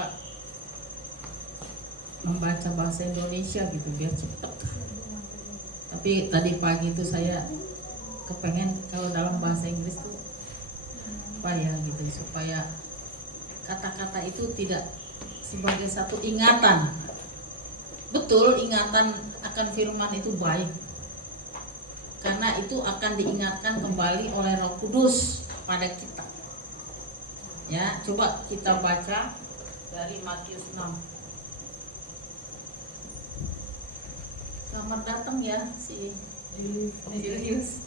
suka membaca bahasa Indonesia gitu biar cepet. Tapi tadi pagi itu saya kepengen kalau dalam bahasa Inggris tuh apa ya gitu, supaya kata-kata itu tidak sebagai satu ingatan. Betul, ingatan akan firman itu baik, karena itu akan diingatkan kembali oleh Roh Kudus pada kita. Ya, coba kita baca dari Matius 6. Selamat datang ya si Julius.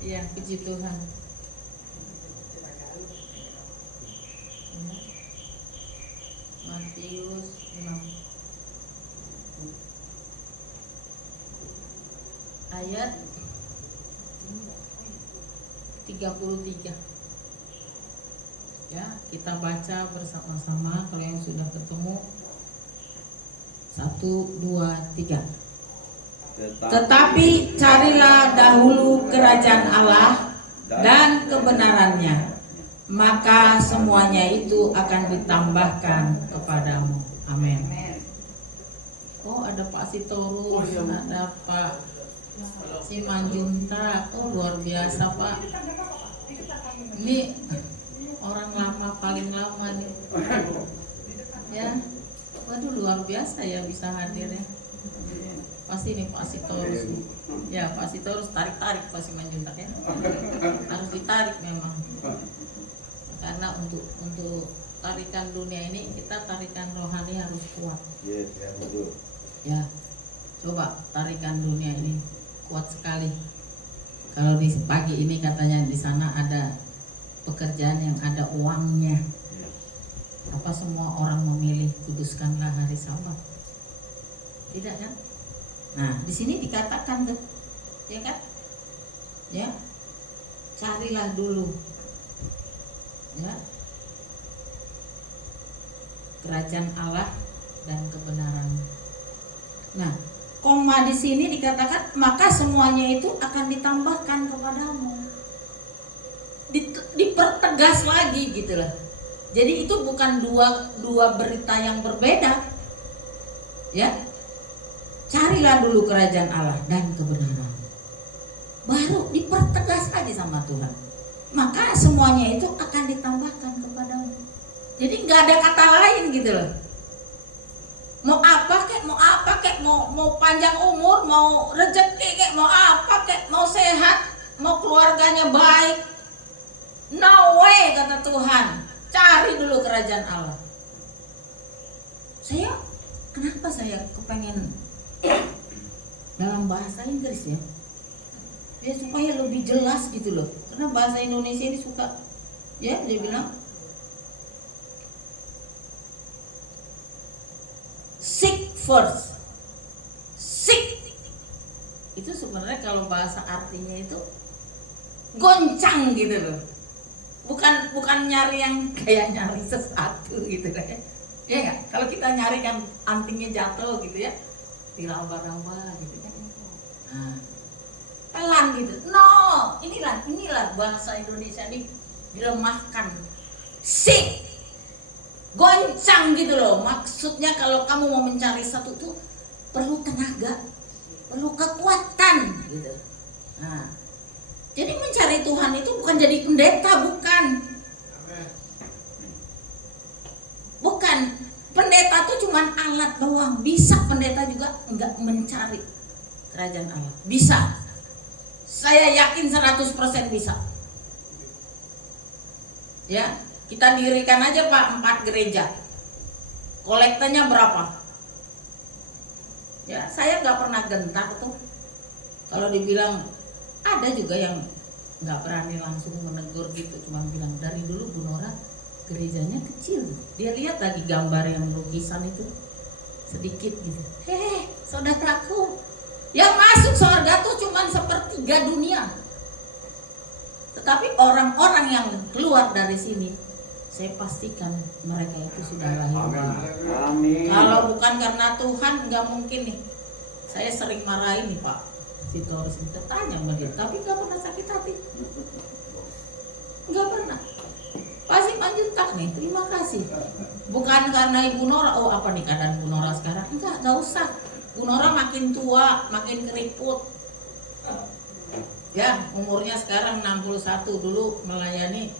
Iya, puji Tuhan. Matius 6 ayat 33. Ya, kita baca bersama-sama. Kalau yang sudah ketemu 1, 2, 3. Tetapi carilah dahulu kerajaan Allah dan kebenarannya, maka semuanya itu akan ditambahkan kepadamu. Amin. Oh, ada Pak Sitorus, ada Pak Simanjunta. Oh, luar biasa Pak. Ini orang lama, paling lama nih. Ya, waduh luar biasa ya bisa hadir ya. Pasti nih Pak Sitorus. Ya, Pak Sitorus tarik-tarik Pak Simanjuntak ya. Harus ditarik memang. Karena untuk tarikan dunia ini, kita tarikan rohani harus kuat. Ya, coba tarikan dunia ini kuat sekali. Kalau di pagi ini katanya di sana ada pekerjaan yang ada uangnya. Apa semua orang memilih kuduskanlah hari Sabat? Tidak kan? Nah, di sini dikatakan tuh, ya kan? Ya, carilah dulu, ya, kerajaan Allah dan kebenaran. Nah, koma di sini dikatakan maka semuanya itu akan ditambahkan kepadamu. Dipertegas lagi gitu lah. Jadi itu bukan dua berita yang berbeda, ya. Carilah dulu kerajaan Allah dan kebenaran. Baru dipertegas lagi sama Tuhan. Maka semuanya itu akan ditambahkan kepadamu. Jadi nggak ada kata lain gitu loh. Mau apa kek, mau panjang umur, mau rezeki kek, mau apa kek, mau sehat, mau keluarganya baik. No way kata Tuhan. Cari dulu kerajaan Allah. Kenapa saya kepengen dalam bahasa Inggris ya, supaya lebih jelas gitu loh. Karena bahasa Indonesia ini suka, ya dia bilang seek first. Seek itu sebenarnya kalau bahasa artinya itu goncang gitu loh. Bukan nyari yang kayak nyari sesuatu gitu kan ya. Ya enggak? Kalau kita nyari kan antingnya jatuh gitu ya, diraba-raba gitu kan. Nah, pelan gitu. No, inilah bahasa Indonesia ini dilemahkan. Sik, goncang gitu loh. Maksudnya kalau kamu mau mencari satu tuh perlu tenaga, perlu kekuatan gitu. Nah, jadi mencari Tuhan itu bukan jadi pendeta, bukan. Bukan. Pendeta tuh cuman alat doang. Bisa pendeta juga enggak mencari kerajaan Allah. Bisa. Saya yakin 100% bisa. Ya, kita dirikan aja Pak 4 gereja. Kolektanya berapa? Ya, saya nggak pernah gentar tuh. Kalau dibilang ada juga yang nggak berani langsung menegur gitu, cuma bilang dari dulu Bu Nora gerejanya kecil. Dia lihat lagi gambar yang lukisan itu sedikit gitu. Saudaraku, yang masuk surga tuh cuma 1/3 dunia. Tetapi orang-orang yang keluar dari sini, saya pastikan mereka itu sudah lahir. Amin. Kalau bukan karena Tuhan, nggak mungkin nih. Saya sering marahin nih Pak Sitorus, kita tanya sama dia, tapi nggak pernah sakit hati. Nggak pernah. Pasti juta nih, terima kasih. Bukan karena Ibu Nora, oh apa nih keadaan Bu Nora sekarang? Enggak usah. Bu Nora makin tua, makin keriput. Ya, umurnya sekarang 61, dulu melayani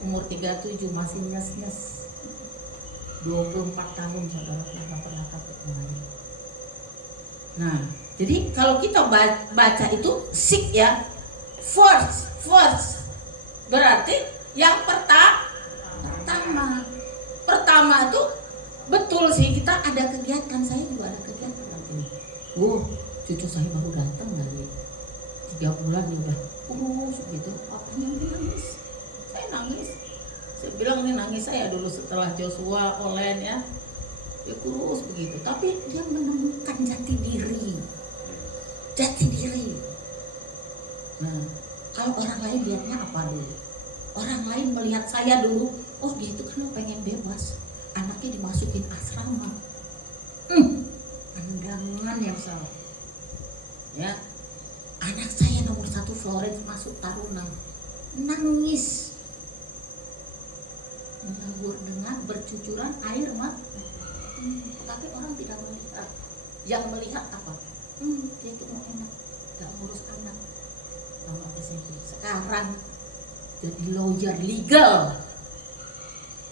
umur 37 masih nyes-nyes. 24 tahun saudara nggak pernah takut melayani. Nah, jadi kalau kita baca itu seek ya, first berarti yang pertama itu betul sih, kita ada kegiatan, saya juga ada kegiatan nanti. Cucu saya baru datang dari 3 bulan dia udah kurus gitu, papanya nangis, saya nangis. Saya bilang ini nangis saya dulu setelah Joshua Olen ya, dia kurus begitu, tapi dia menemukan jati diri. Nah, kalau orang lain lihatnya apa dulu? Orang lain melihat saya dulu, oh dia itu kan pengen bebas, anaknya dimasukin asrama. Pandangan yang salah. Ya, anak saya nomor 1 Florence masuk Taruna, nangis. Menabur dengan bercucuran air mata. Tapi orang tidak melihat. Yang melihat apa? Dia itu mau enak, gak ngurus anak. Tamat SMP. Sekarang jadi lawyer legal,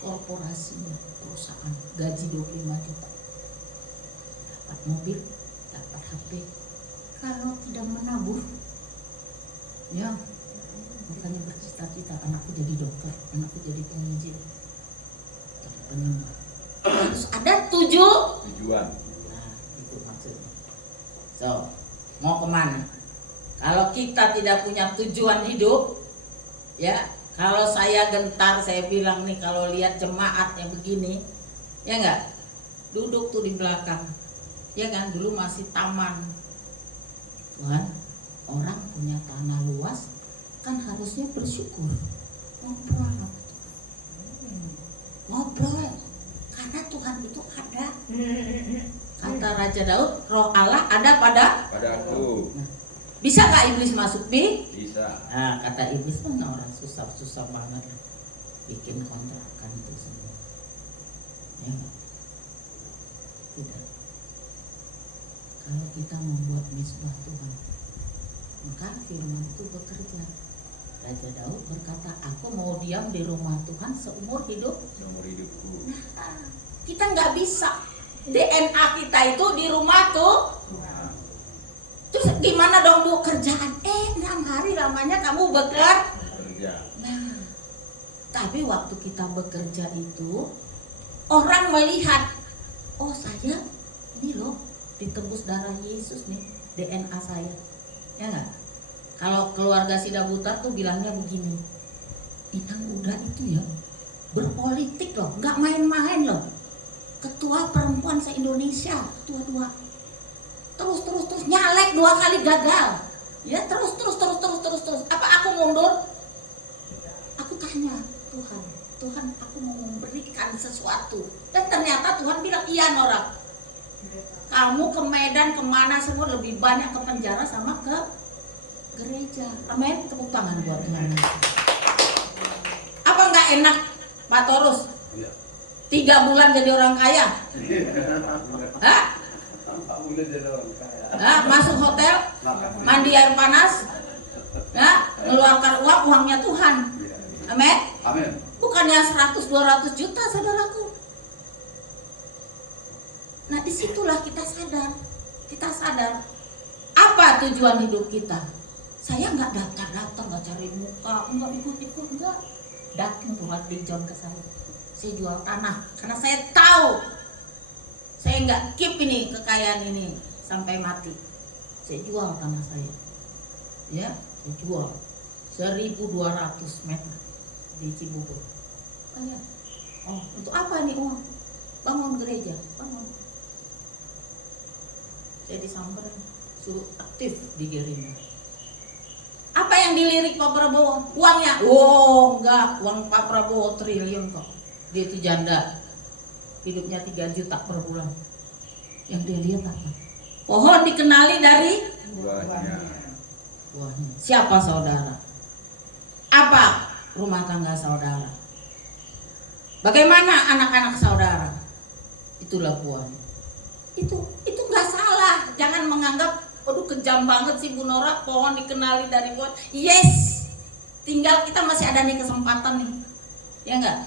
korporasinya, perusahaan, gaji 25 juta, dapat mobil, dapat HP. Kalau tidak menabur, ya bukannya bercita-cita anakku jadi dokter, anakku jadi penginjil, jadi penyembah. Harus ada tujuan. Nah, itu maksudnya. So, mau kemana? Kalau kita tidak punya tujuan hidup, ya, kalau saya gentar, saya bilang nih, kalau lihat jemaat yang begini, ya enggak, duduk tuh di belakang, ya kan, dulu masih taman. Tuhan, orang punya tanah luas, kan harusnya bersyukur. Ngobrol, karena Tuhan itu ada. Kata Raja Daud, Roh Allah ada padaku. Nah, bisa nggak iblis masuk, Bi? Bisa. Nah, kata iblis, mana orang susah banget lah bikin kontrakan itu semua. Ya nggak? Tidak. Kalau kita membuat misbah Tuhan, maka firman itu bekerja. Raja Daud berkata, aku mau diam di rumah Tuhan seumur hidupku. Nah, kita nggak bisa. DNA kita itu di rumah tuh. Terus gimana dong Bu kerjaan? 6 hari lamanya kamu bekerja. Nah, tapi waktu kita bekerja itu orang melihat, oh saya ini loh ditebus darah Yesus nih, DNA saya. Ya enggak? Kalau keluarga Sidabutar tuh bilangnya begini, Inang Uda itu ya berpolitik loh, nggak main-main loh. Ketua perempuan se-Indonesia, ketua 2. Terus nyalek 2 kali gagal. Ya terus. Apa aku mundur? Aku tanya Tuhan aku mau memberikan sesuatu. Dan ternyata Tuhan bilang, iya Nora, kamu ke Medan kemana semua lebih banyak ke penjara sama ke gereja. Amin, tepuk tangan buat Tuhan. Apa nggak enak Pak Torus? 3 bulan jadi orang kaya? Hah? Masuk hotel, mandi air panas, ya, mengeluarkan uangnya Tuhan. Amin. Bukannya 100-200 juta, saudaraku. Nah, disitulah kita sadar apa tujuan hidup kita. Saya nggak daftar, nggak cari muka, nggak ikut, nggak. Datang Tuhan John ke saya jual tanah karena saya tahu saya nggak keep ini kekayaan ini sampai mati. Saya jual tanah saya, ya, saya jual 1.200 meter di Cibubur. Oh, untuk apa nih uang? Bangun gereja, bangun. Saya disamperin, suruh aktif di Gerindra. Apa yang dilirik Pak Prabowo? Uangnya? Oh, enggak, uang Pak Prabowo triliun kok. Dia itu janda, hidupnya 3 juta per bulan. Yang dia lihat apa? Pohon dikenali dari buahnya. Siapa saudara? Apa rumah tangga saudara? Bagaimana anak-anak saudara? Itulah buahnya. Itu nggak salah. Jangan menganggap, aduh kejam banget sih Bu Nora, pohon dikenali dari buah. Yes, tinggal kita masih ada nih kesempatan nih, ya enggak?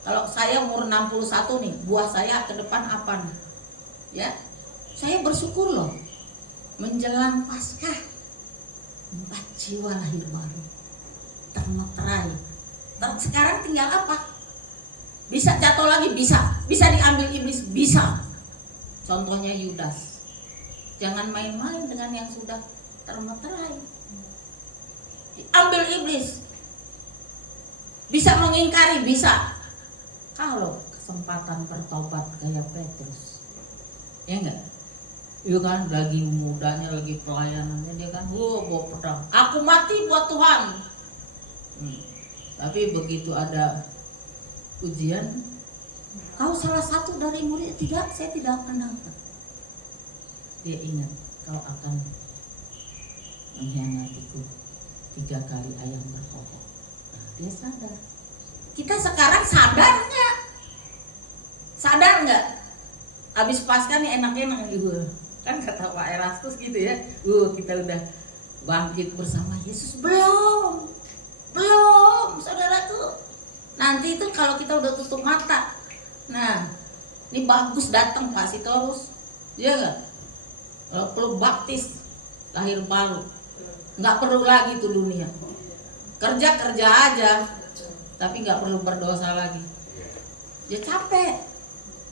Kalau saya umur 61 nih, buah saya ke depan apa nih? Ya, saya bersyukur loh. Menjelang Paskah, 4 jiwa lahir baru, termeterai. Sekarang tinggal apa? Bisa jatuh lagi, bisa diambil iblis, bisa. Contohnya Yudas. Jangan main-main dengan yang sudah termeterai. Diambil iblis. Bisa mengingkari, bisa. Kalau kesempatan bertobat kayak Petrus, ya enggak? Iya kan, lagi mudanya, lagi pelayanannya, dia kan, bawa pedang. Aku mati buat Tuhan. Tapi begitu ada ujian, kau salah satu dari murid. Tidak, saya tidak kenal. Dia ingat, kau akan mengkhianatiku 3 kali ayam berkokok. Nah, dia sadar. Kita sekarang sadar nggak? Sadar nggak? Habis Paskah nih enak-enak juga. Kan kata Pak Erastus gitu ya. Kita udah bangkit bersama Yesus. Belum, saudaraku. Nanti itu kalau kita udah tutup mata. Nah, ini bagus datang Pak Sitorus. Iya nggak? Kalau perlu baptis lahir baru, nggak perlu lagi tuh dunia. Kerja aja, tapi nggak perlu berdosa lagi. Ya capek.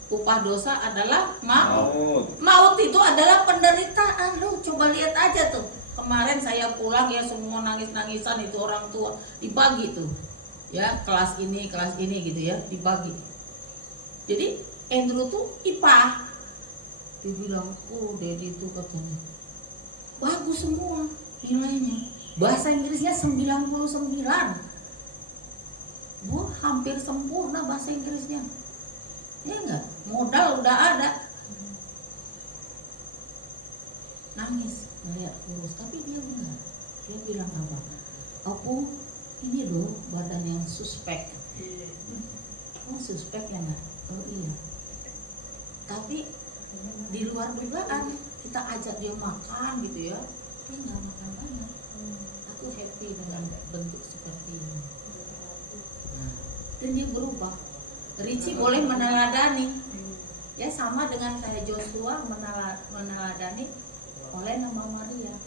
Upah dosa adalah maut. Maut itu adalah penderitaan. Lu coba lihat aja tuh. Kemarin saya pulang ya, semua nangis-nangisan itu orang tua, dibagi tuh. Ya, kelas ini gitu ya, dibagi. Jadi Andrew tuh IPA. Dia bilang, Dedi tuh katanya bagus semua nilainya. Bahasa Inggrisnya 99. Hampir sempurna bahasa Inggrisnya. Ya enggak? Modal udah ada. Nangis ngeliat kurus, tapi dia enggak. Dia bilang apa? Aku ini loh badan yang suspek. Suspek ya enggak? Oh iya. Tapi di luar dugaan, kita ajak dia makan gitu ya, dia nggak makan banyak. Aku happy dengan bentuk seperti ini. Nah, dan dia berubah. Richie boleh meneladani, ya sama dengan kayak Joshua meneladani oleh nama Maria.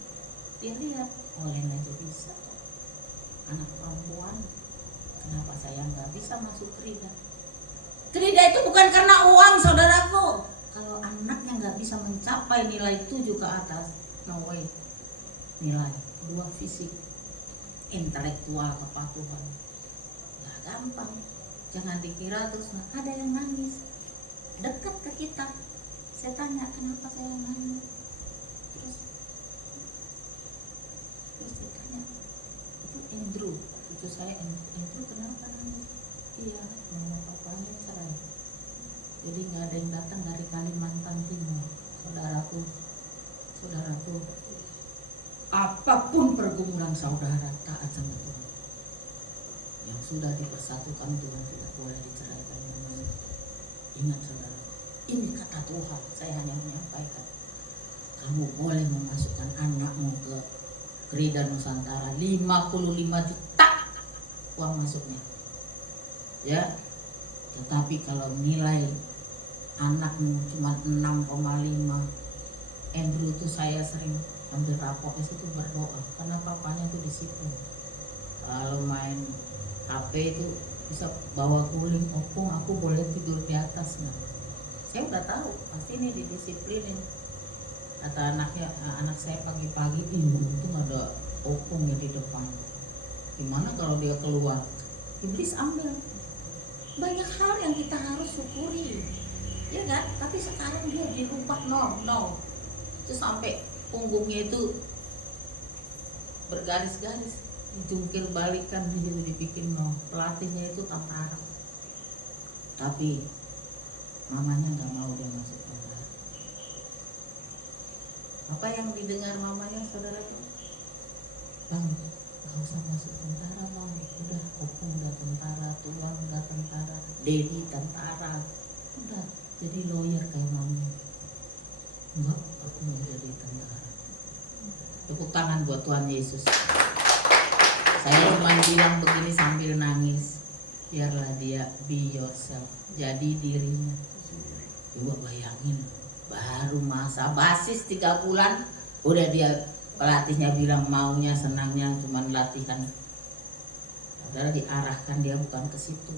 Dia lihat, oleh aja bisa, anak perempuan, kenapa saya nggak bisa masuk Krida? Krida itu bukan karena uang, saudaraku. Kalau anaknya nggak bisa mencapai nilai 7 ke atas, no way. Nilai 2 fisik, intelektual, kepatuhan, nggak gampang. Jangan dikira terus ada yang nangis dekat ke kita. Saya tanya, kenapa saya nangis? Terus saya tanya, itu Andrew, itu saya, Andrew kenapa nangis? Iya, mama papanya cerai. Jadi nggak ada yang datang dari Kalimantan Timur. Saudaraku, apapun pergumulan saudara, taat sama Tuhan. Yang sudah dipersatukan Tuhan tidak boleh diceraikan. Ingat saudara, ini kata Tuhan. Saya hanya menyampaikan, kamu boleh memasukkan anakmu ke Krida Nusantara 55 juta uang masuknya, ya. Tetapi kalau nilai anakmu cuma 6,5, Andrew tuh saya sering ambil rapor di situ berdoa karena papanya tuh disiplin. Kalau main HP itu bisa bawa guling, opung, aku boleh tidur di atas nggak? Saya udah tahu pasti ini didisiplinin. Kata anak saya pagi-pagi, itu ada opungnya di depan. Gimana kalau dia keluar? Iblis ambil. Banyak hal yang kita harus syukuri, ya kan? Tapi sekarang dia dirubah no. Itu sampai punggungnya itu bergaris-garis, dijungkir balikan, dia dibikin no. Pelatihnya itu tentara. Tapi mamanya nggak mau dia masuk tentara. Apa yang didengar mamanya, saudara? Bang, Gak usah masuk tentara bang, udah Opung udah tentara, Tuan udah tentara, Dedi tentara, udah jadi lawyer kayak mami. Enggak, aku mau jadi tentara. Tepuk tangan buat Tuhan Yesus. Saya cuma bilang begini sambil nangis, biarlah dia be yourself, jadi dirinya. Coba bayangin, baru masa basis 3 bulan udah dia, pelatihnya bilang maunya senangnya cuma latihan. Saudara, diarahkan dia bukan ke situ,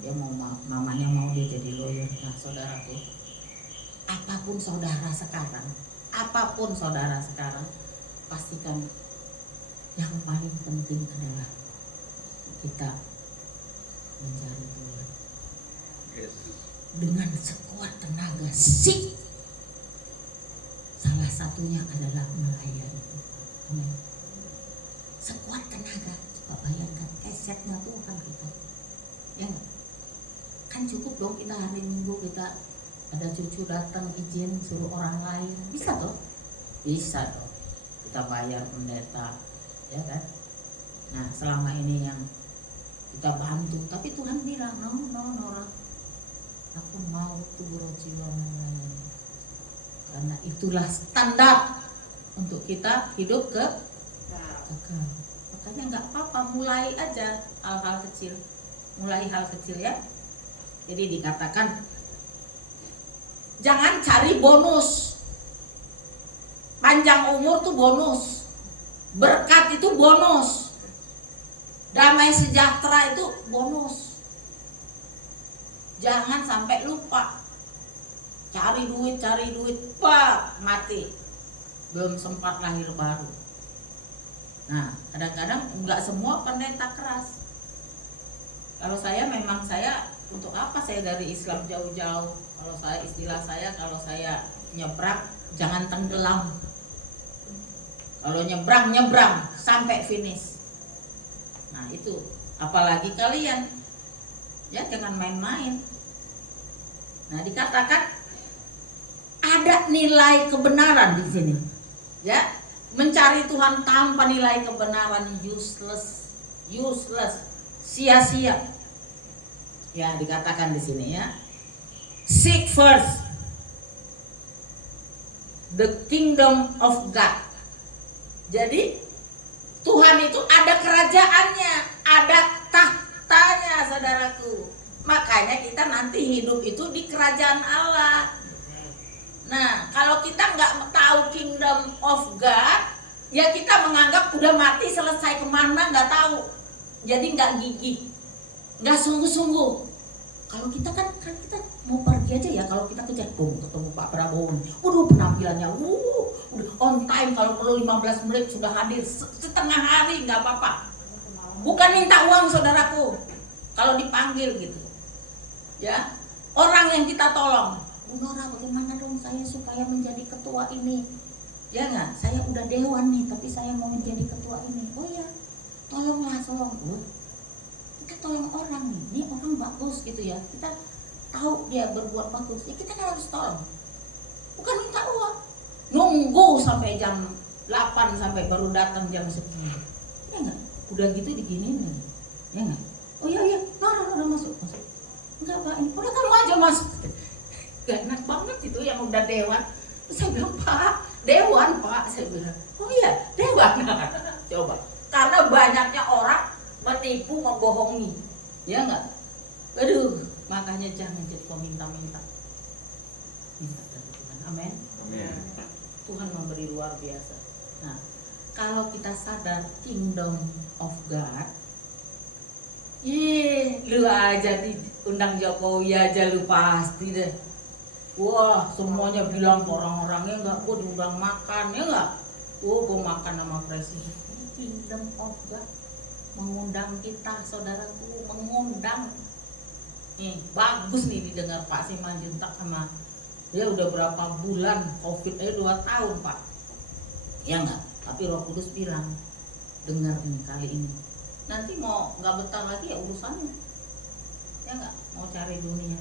dia mau mamanya mau dia jadi lawyer. Nah saudaraku, apapun saudara sekarang, pastikan yang paling penting adalah kita mencari Tuhan dengan sekuat tenaga sih. Salah satunya adalah melayani Tuhan. Amin. Sekuat tenaga. Coba bayangkan kesetnya Tuhan kita. Ya enggak? Kan cukup dong kita hari Minggu kita ada cucu datang izin suruh orang lain. Bisa toh? Bisa toh. Kita bayar pendeta, ya kan? Nah selama ini yang kita bantu, tapi Tuhan bilang no, aku mau turun jiwa melayani, karena itulah standar untuk kita hidup kekal. Makanya nggak apa-apa, mulai aja hal-hal kecil, mulai hal kecil ya. Jadi dikatakan jangan cari bonus. Panjang umur tuh bonus, berkat itu bonus, damai sejahtera itu bonus. Jangan sampai lupa. Cari duit, pak, mati, belum sempat lahir baru. Nah, kadang-kadang nggak semua pendeta keras. Kalau saya memang untuk apa saya dari Islam jauh-jauh? Kalau saya nyebrang, jangan tenggelam. Kalau nyebrang sampai finish. Nah itu, apalagi kalian, ya jangan main-main. Nah dikatakan ada nilai kebenaran di sini, ya. Mencari Tuhan tanpa nilai kebenaran useless, sia-sia. Ya dikatakan di sini ya. Seek first the kingdom of God. Jadi Tuhan itu ada kerajaannya, ada tahtanya, saudaraku. Makanya kita nanti hidup itu di kerajaan Allah. Nah, kalau kita nggak tahu kingdom of God, ya kita menganggap udah mati selesai, kemana nggak tahu. Jadi nggak gigih, nggak sungguh-sungguh. Kalau kita kan kita mau pergi aja ya, kalau kita ketemu Pak Prabowo, penampilannya, udah on time, kalau perlu 15 menit sudah hadir, setengah hari nggak apa-apa. Bukan minta uang, saudaraku, kalau dipanggil gitu, ya. Orang yang kita tolong, Bu Nora, bagaimana dong saya supaya menjadi ketua ini? Ya nggak, saya udah dewan nih, tapi saya mau menjadi ketua ini. Oh ya, tolonglah. Kita tolong orang nih, ini orang bagus gitu ya, kita tahu dia berbuat bagus, ya kita harus tolong. Bukan minta uang, nunggu sampai jam 8 sampai baru datang jam 10. Ya enggak, udah gitu diginiin nih. Ya enggak, oh iya, Nora masuk. Enggak Pak, udah kamu aja masuk. Gak enak banget itu yang udah dewan. Saya bilang, Pak, dewan Pak, saya bilang, oh iya, dewan. Coba, karena banyaknya orang menipu, membohongi, ya enggak? Aduh, makanya jangan jadi peminta-minta. Minta dari Tuhan, amin. Tuhan memberi luar biasa. Nah, kalau kita sadar kingdom of God, lu aja diundang Jokowi aja lu pasti deh. Wah, semuanya bilang ke orang-orangnya enggak, gua diundang makan, ya enggak? Gua makan sama presiden. Kingdom of God mengundang kita, saudaraku, mengundang. Nih, bagus nih didengar Pak Simanjuntak sama dia udah berapa bulan COVID aja 2 tahun Pak. Ya enggak? Tapi Roh Kudus bilang, dengar nih kali ini. Nanti mau nggak betah lagi ya urusannya. Ya enggak? Mau cari dunia.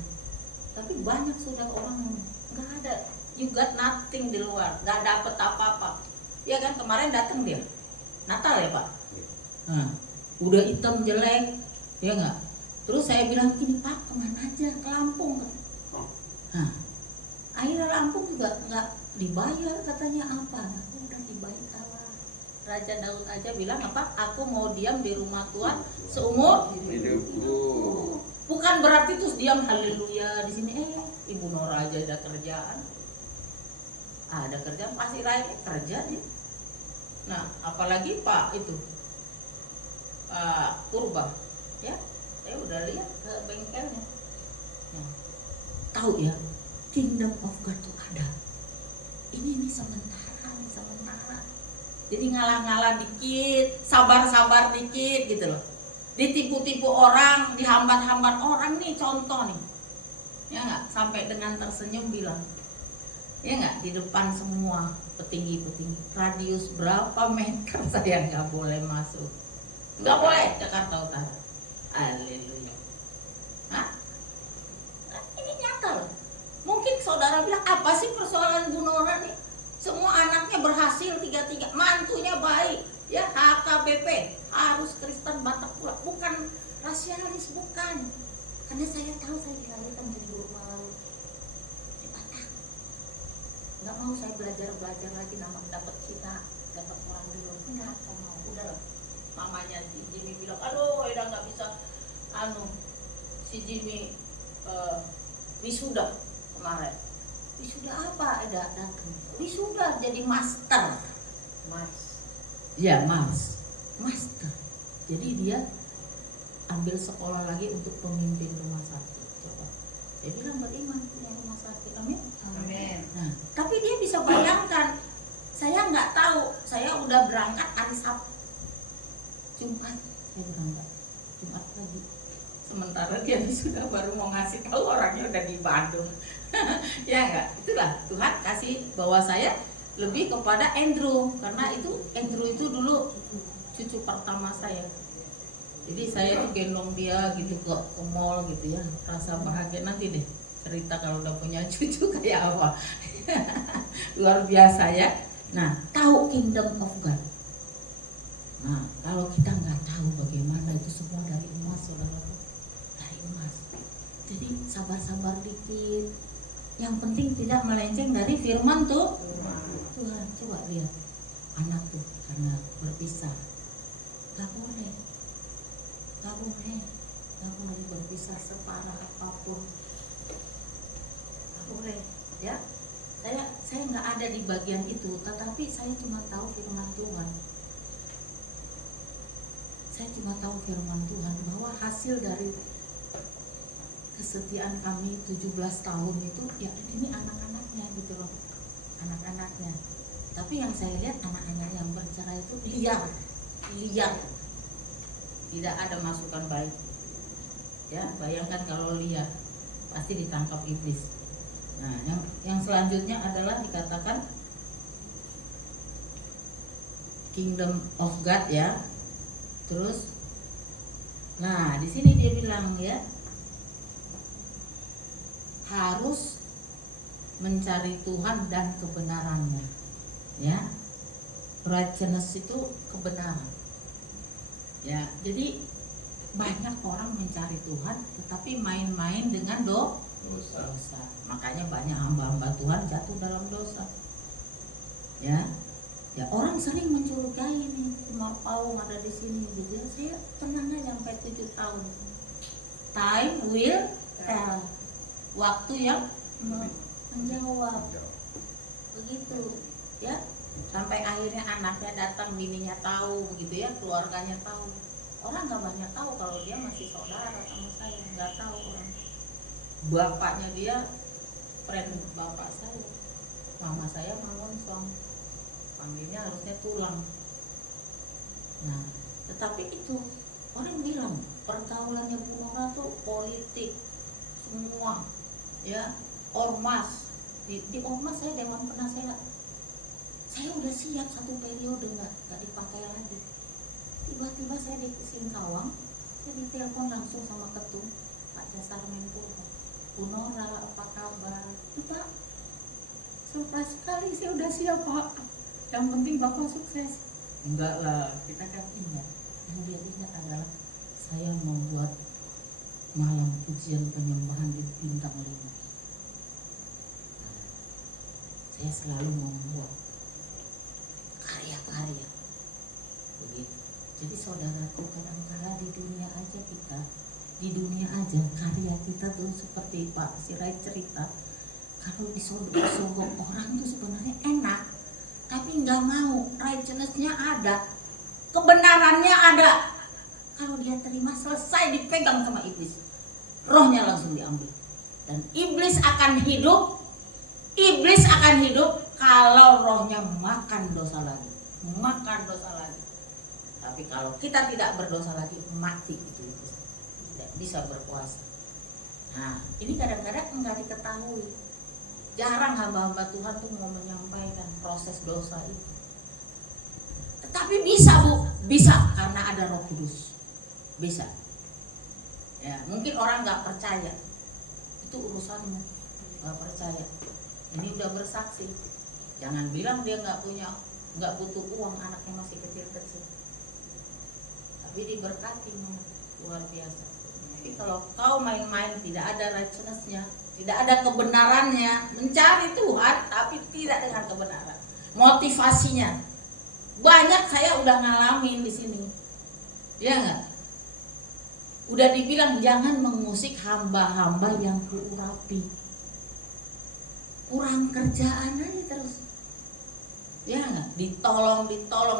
Tapi banyak sudah orang yang nggak ada, you got nothing di luar, nggak dapet apa-apa. Ya kan, kemarin datang dia Natal ya Pak. Nah, udah hitam jelek, ya nggak. Terus saya bilang gini, Pak kemana aja, ke Lampung. Nah, akhirnya Lampung juga nggak dibayar katanya apa. Nah, udah dibayar Allah. Raja Daud aja bilang apa? Aku mau diam di rumah Tuhan seumur hidupku. Bukan berarti terus diam haleluya di sini. Ibu Nora aja ada kerjaan. Ada kerjaan pasti rakyatnya kerja nih. Nah, apalagi Pak itu Pak Purba, ya, saya udah lihat ke bengkelnya. Nah, tahu ya, kingdom of God itu ada. Ini sementara. Jadi ngalah-ngalah dikit, sabar-sabar dikit gitu loh. Ditipu-tipu orang, dihambat-hambat orang nih, contoh nih. Ya nggak, sampai dengan tersenyum bilang, ya nggak, di depan semua petinggi-petinggi, radius berapa meter saya nggak boleh masuk, nggak boleh Jakarta Utara. Haleluya. Nah, ini nyata loh. Mungkin saudara bilang, apa sih persoalan Bu Nora nih? Semua anaknya berhasil, 3-3, mantunya baik, ya, HKBP, harus Kristen Batak pula. Bukan rasialis, bukan. Karena saya tahu saya dilahirkan jadi guru malu. Saya Batak. Nggak mau saya belajar lagi, nama dapat Cina, dapat orang di luar. Nggak mau, udah lah. Mamanya si Jimmy bilang, aduh udah nggak bisa, si Jimmy wisuda kemarin. Wisuda apa? Ada datang. Wisuda jadi master. Ya, master. Jadi dia ambil sekolah lagi untuk pemimpin rumah sakit. Coba. Saya bilang beriman punya rumah sakit. Amin. Nah, tapi dia bisa bayangkan, saya nggak tahu. Saya udah berangkat hari Sabtu. Jumat saya berangkat. Jumat pagi. Sementara dia sudah baru mau ngasih tahu orangnya udah di Bandung. Ya enggak, itulah Tuhan kasih bahwa saya lebih kepada Andrew, karena Andrew itu dulu cucu pertama saya. Jadi saya tuh gendong dia gitu ke mall gitu ya, rasa bahagia. Nanti deh cerita kalau udah punya cucu kayak apa. Luar biasa ya. Nah, tahu kingdom of God. Nah, kalau kita nggak tahu bagaimana itu semua dari emas, saudara, dari emas. Jadi sabar-sabar dikit. Yang penting tidak melenceng dari firman tuh Tuhan. Coba lihat anak tuh karena berpisah, gak boleh berpisah separah apapun, gak boleh ya. Saya nggak ada di bagian itu, tetapi saya cuma tahu firman Tuhan. Saya cuma tahu firman Tuhan bahwa hasil dari kesetiaan kami 17 tahun itu ya ini anak-anaknya gitu loh, anak-anaknya. Tapi yang saya lihat anak-anak yang bercerai itu liar, tidak ada masukan baik. Ya, bayangkan kalau liar pasti ditangkap iblis. Nah, yang selanjutnya adalah dikatakan kingdom of God ya. Terus, nah di sini dia bilang ya, harus mencari Tuhan dan kebenarannya, ya. Righteousness itu kebenaran, ya. Jadi banyak orang mencari Tuhan, tetapi main-main dengan dosa. Makanya banyak hamba-hamba Tuhan jatuh dalam dosa, ya. Ya, orang sering mencurigai nih, Mar Paung ada di sini gitu ya. Saya tenang aja sampai 7 tahun. Time will tell. Waktu yang menjawab. Begitu, ya. Sampai akhirnya anaknya datang, bininya tahu begitu ya, keluarganya tahu. Orang nggak banyak tahu kalau dia masih saudara sama saya, nggak tahu orang. Bapaknya dia friend bapak saya. Mama saya Mangonsong. Panggilnya harusnya tulang. Nah, tetapi itu orang bilang pergaulannya Bu Nora tuh politik semua, ya, ormas. Di ormas saya dewan penasehat. Saya udah siap 1 periode nggak dipakai lagi. Tiba-tiba saya di Singkawang, saya ditelepon langsung sama ketum Pak Jasar Menpur. Bu Nora apa kabar? Pak, surprise sekali, saya udah siap Pak. Yang penting Bapak sukses. Enggak lah, kita kan ingat Yang dia ingat adalah saya membuat malam pujian penyembahan di bintang 5. Saya selalu membuat karya-karya begitu. Jadi saudaraku, kadang-kadang di dunia aja karya kita tuh seperti Pak Sirait cerita, kalau disogok-sogok orang tuh sebenarnya enak, tapi nggak mau. Righteousness-nya ada, kebenarannya ada. Kalau dia terima, selesai, dipegang sama iblis, rohnya langsung diambil, dan iblis akan hidup. Iblis akan hidup kalau rohnya makan dosa lagi. Tapi kalau kita tidak berdosa lagi, mati itu tidak bisa berkuasa. Nah, ini kadang-kadang enggak diketahui. Jarang hamba-hamba Tuhan tuh mau menyampaikan proses dosa itu. Tetapi bisa, Bu, bisa, karena ada Roh Kudus. Bisa. Ya, mungkin orang nggak percaya, itu urusanmu, nggak percaya. Ini udah bersaksi, jangan bilang dia nggak butuh uang, anaknya masih kecil-kecil, tapi diberkati, luar biasa. Tapi kalau kau main-main, tidak ada righteousness-nya, tidak ada kebenarannya, mencari Tuhan tapi tidak dengan kebenaran, motivasinya banyak. Saya udah ngalamin di sini, ya nggak? Udah dibilang jangan mengusik hamba-hamba yang kuurapi. Kurang kerjaan aja terus, ya nggak? Ditolong,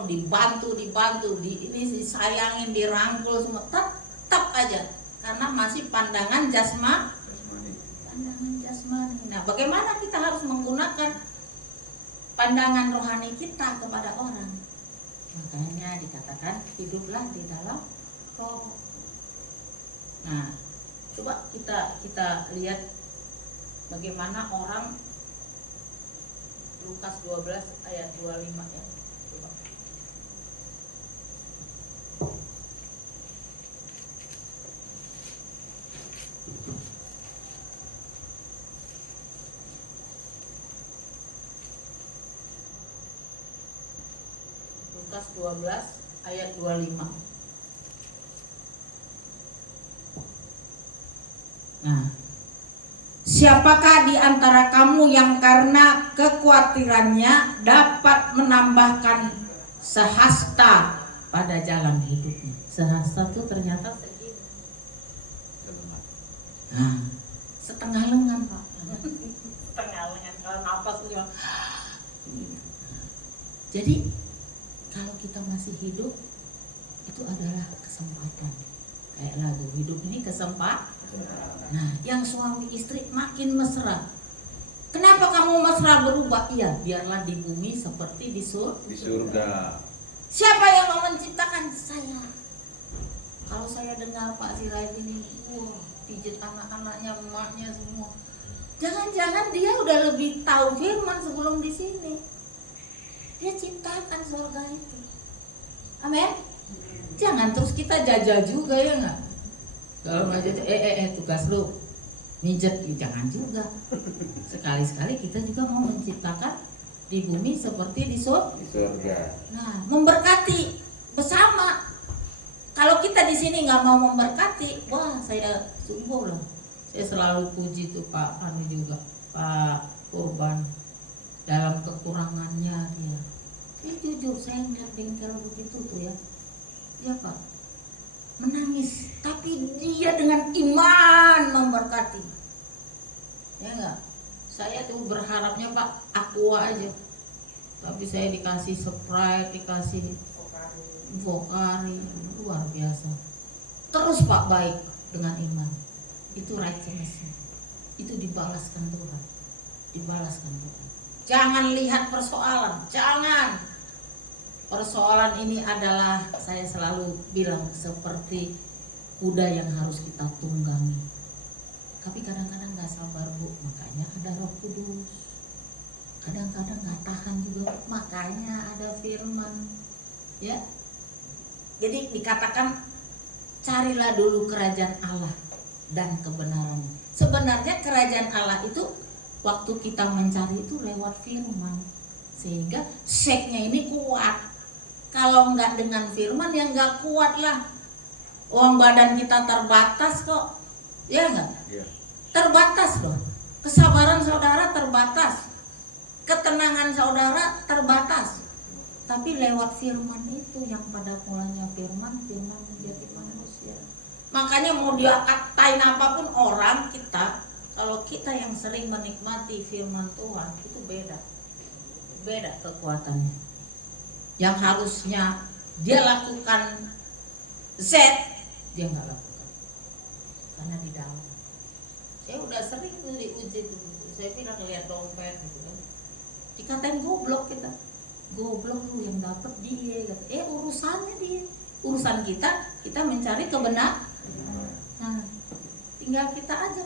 dibantu, ini disayangin, dirangkul semua, tetap aja karena masih pandangan jasmani. Nah, bagaimana kita harus menggunakan pandangan rohani kita kepada orang? Makanya dikatakan hiduplah di dalam roh. Nah, coba kita lihat bagaimana orang. Lukas 12 ayat 25 ya. Coba. Lukas 12 ayat 25. Nah, siapakah di antara kamu yang karena kekhawatirannya dapat menambahkan sehasta pada jalan hidupnya? Sehasta itu ternyata segini. Nah, setengah lengan, Pak. Setengah lengan, kalau napas itu. Jadi kalau kita masih hidup, itu adalah kesempatan. Kayak lagu, hidup ini kesempatan. Nah, yang suami istri makin mesra. Kenapa kamu mesra berubah? Iya, biarlah di bumi seperti di surga. Siapa yang mau menciptakan? Saya. Kalau saya dengar Pak Sirait ini, wah, pijit anak-anaknya, emaknya semua. Jangan-jangan dia udah lebih tahu firman sebelum di sini. Dia ciptakan surga itu. Amin. Jangan terus kita jajah juga, ya nggak? Kalau aja tugas lu mijet, jangan juga. Sekali-sekali kita juga mau menciptakan di bumi seperti di surga. Nah, memberkati bersama. Kalau kita di sini nggak mau memberkati, wah, saya sungguh lah. Saya selalu puji tuh Pak Anu juga, Pak Urban, dalam kekurangannya dia. Jujur saya ngeliat bengkel begitu tuh ya, ya Pak. Menangis, tapi dia dengan iman memberkati. Ya enggak? Saya tuh berharapnya Pak Aqua aja, tapi saya dikasih Sprite, dikasih Vocari, luar biasa. Terus Pak baik dengan iman. Itu righteousness. Itu dibalaskan Tuhan. Jangan lihat persoalan, jangan. Persoalan ini adalah, saya selalu bilang, seperti kuda yang harus kita tunggangi. Tapi kadang-kadang gak sabar, Bu, makanya ada Roh Kudus. Kadang-kadang gak tahan juga, makanya ada firman. Ya, jadi dikatakan carilah dulu kerajaan Allah dan kebenaran. Sebenarnya kerajaan Allah itu waktu kita mencari itu lewat firman, sehingga shake-nya ini kuat. Kalau nggak dengan firman ya nggak kuat lah. Uang badan kita terbatas kok, ya nggak? Yeah. Terbatas loh. Kesabaran saudara terbatas, ketenangan saudara terbatas. Tapi lewat firman itu, yang pada mulanya firman menjadi manusia. Makanya mau dia katain apapun orang kita, kalau kita yang sering menikmati firman Tuhan itu beda kekuatannya. Yang harusnya dia lakukan Z, dia nggak lakukan karena di dalam. Saya udah sering tuh diuji tuh, saya bilang lihat dompet gitu kan, dikatain goblok kita, goblok lu yang dapet dia, urusannya dia, urusan kita mencari kebenaran. Nah, tinggal kita aja.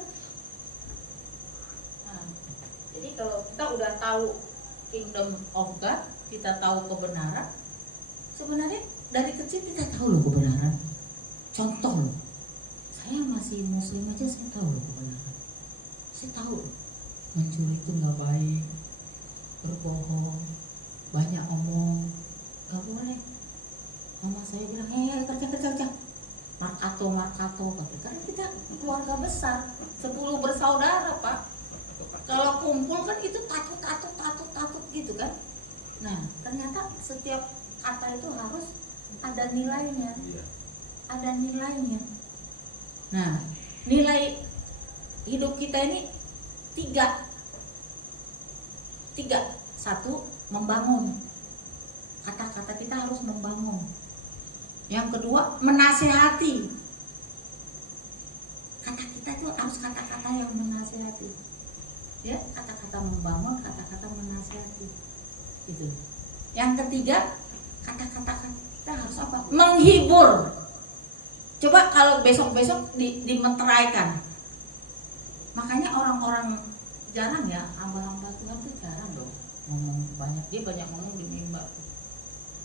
Nah, jadi kalau kita udah tahu kingdom of God, kita tahu kebenaran, sebenarnya dari kecil kita tahu loh kebenaran. Contoh loh, saya masih muslim aja saya tahu loh kebenaran. Saya tahu mencuri itu nggak baik, berbohong, banyak omong, nggak boleh. Mama saya bilang, kerja, markato, karena kita keluarga besar, 10 bersaudara Pak. Kalau kumpul kan itu tatut gitu kan. Nah ternyata setiap kata itu harus ada nilainya, ada nilainya. Nah nilai hidup kita ini tiga. Satu, membangun. Kata-kata kita harus membangun. Yang kedua, menasehati. Kata kita itu harus kata-kata yang menasehati. Ya, kata-kata membangun, kata-kata menasehati. Gitu. Yang ketiga, kata-kata kita harus apa? Menghibur. Coba kalau besok-besok dimeteraikan. Makanya orang-orang jarang ya, hamba-hamba Tuhan tuh jarang dong ngomong banyak. Dia banyak ngomong di mimbar.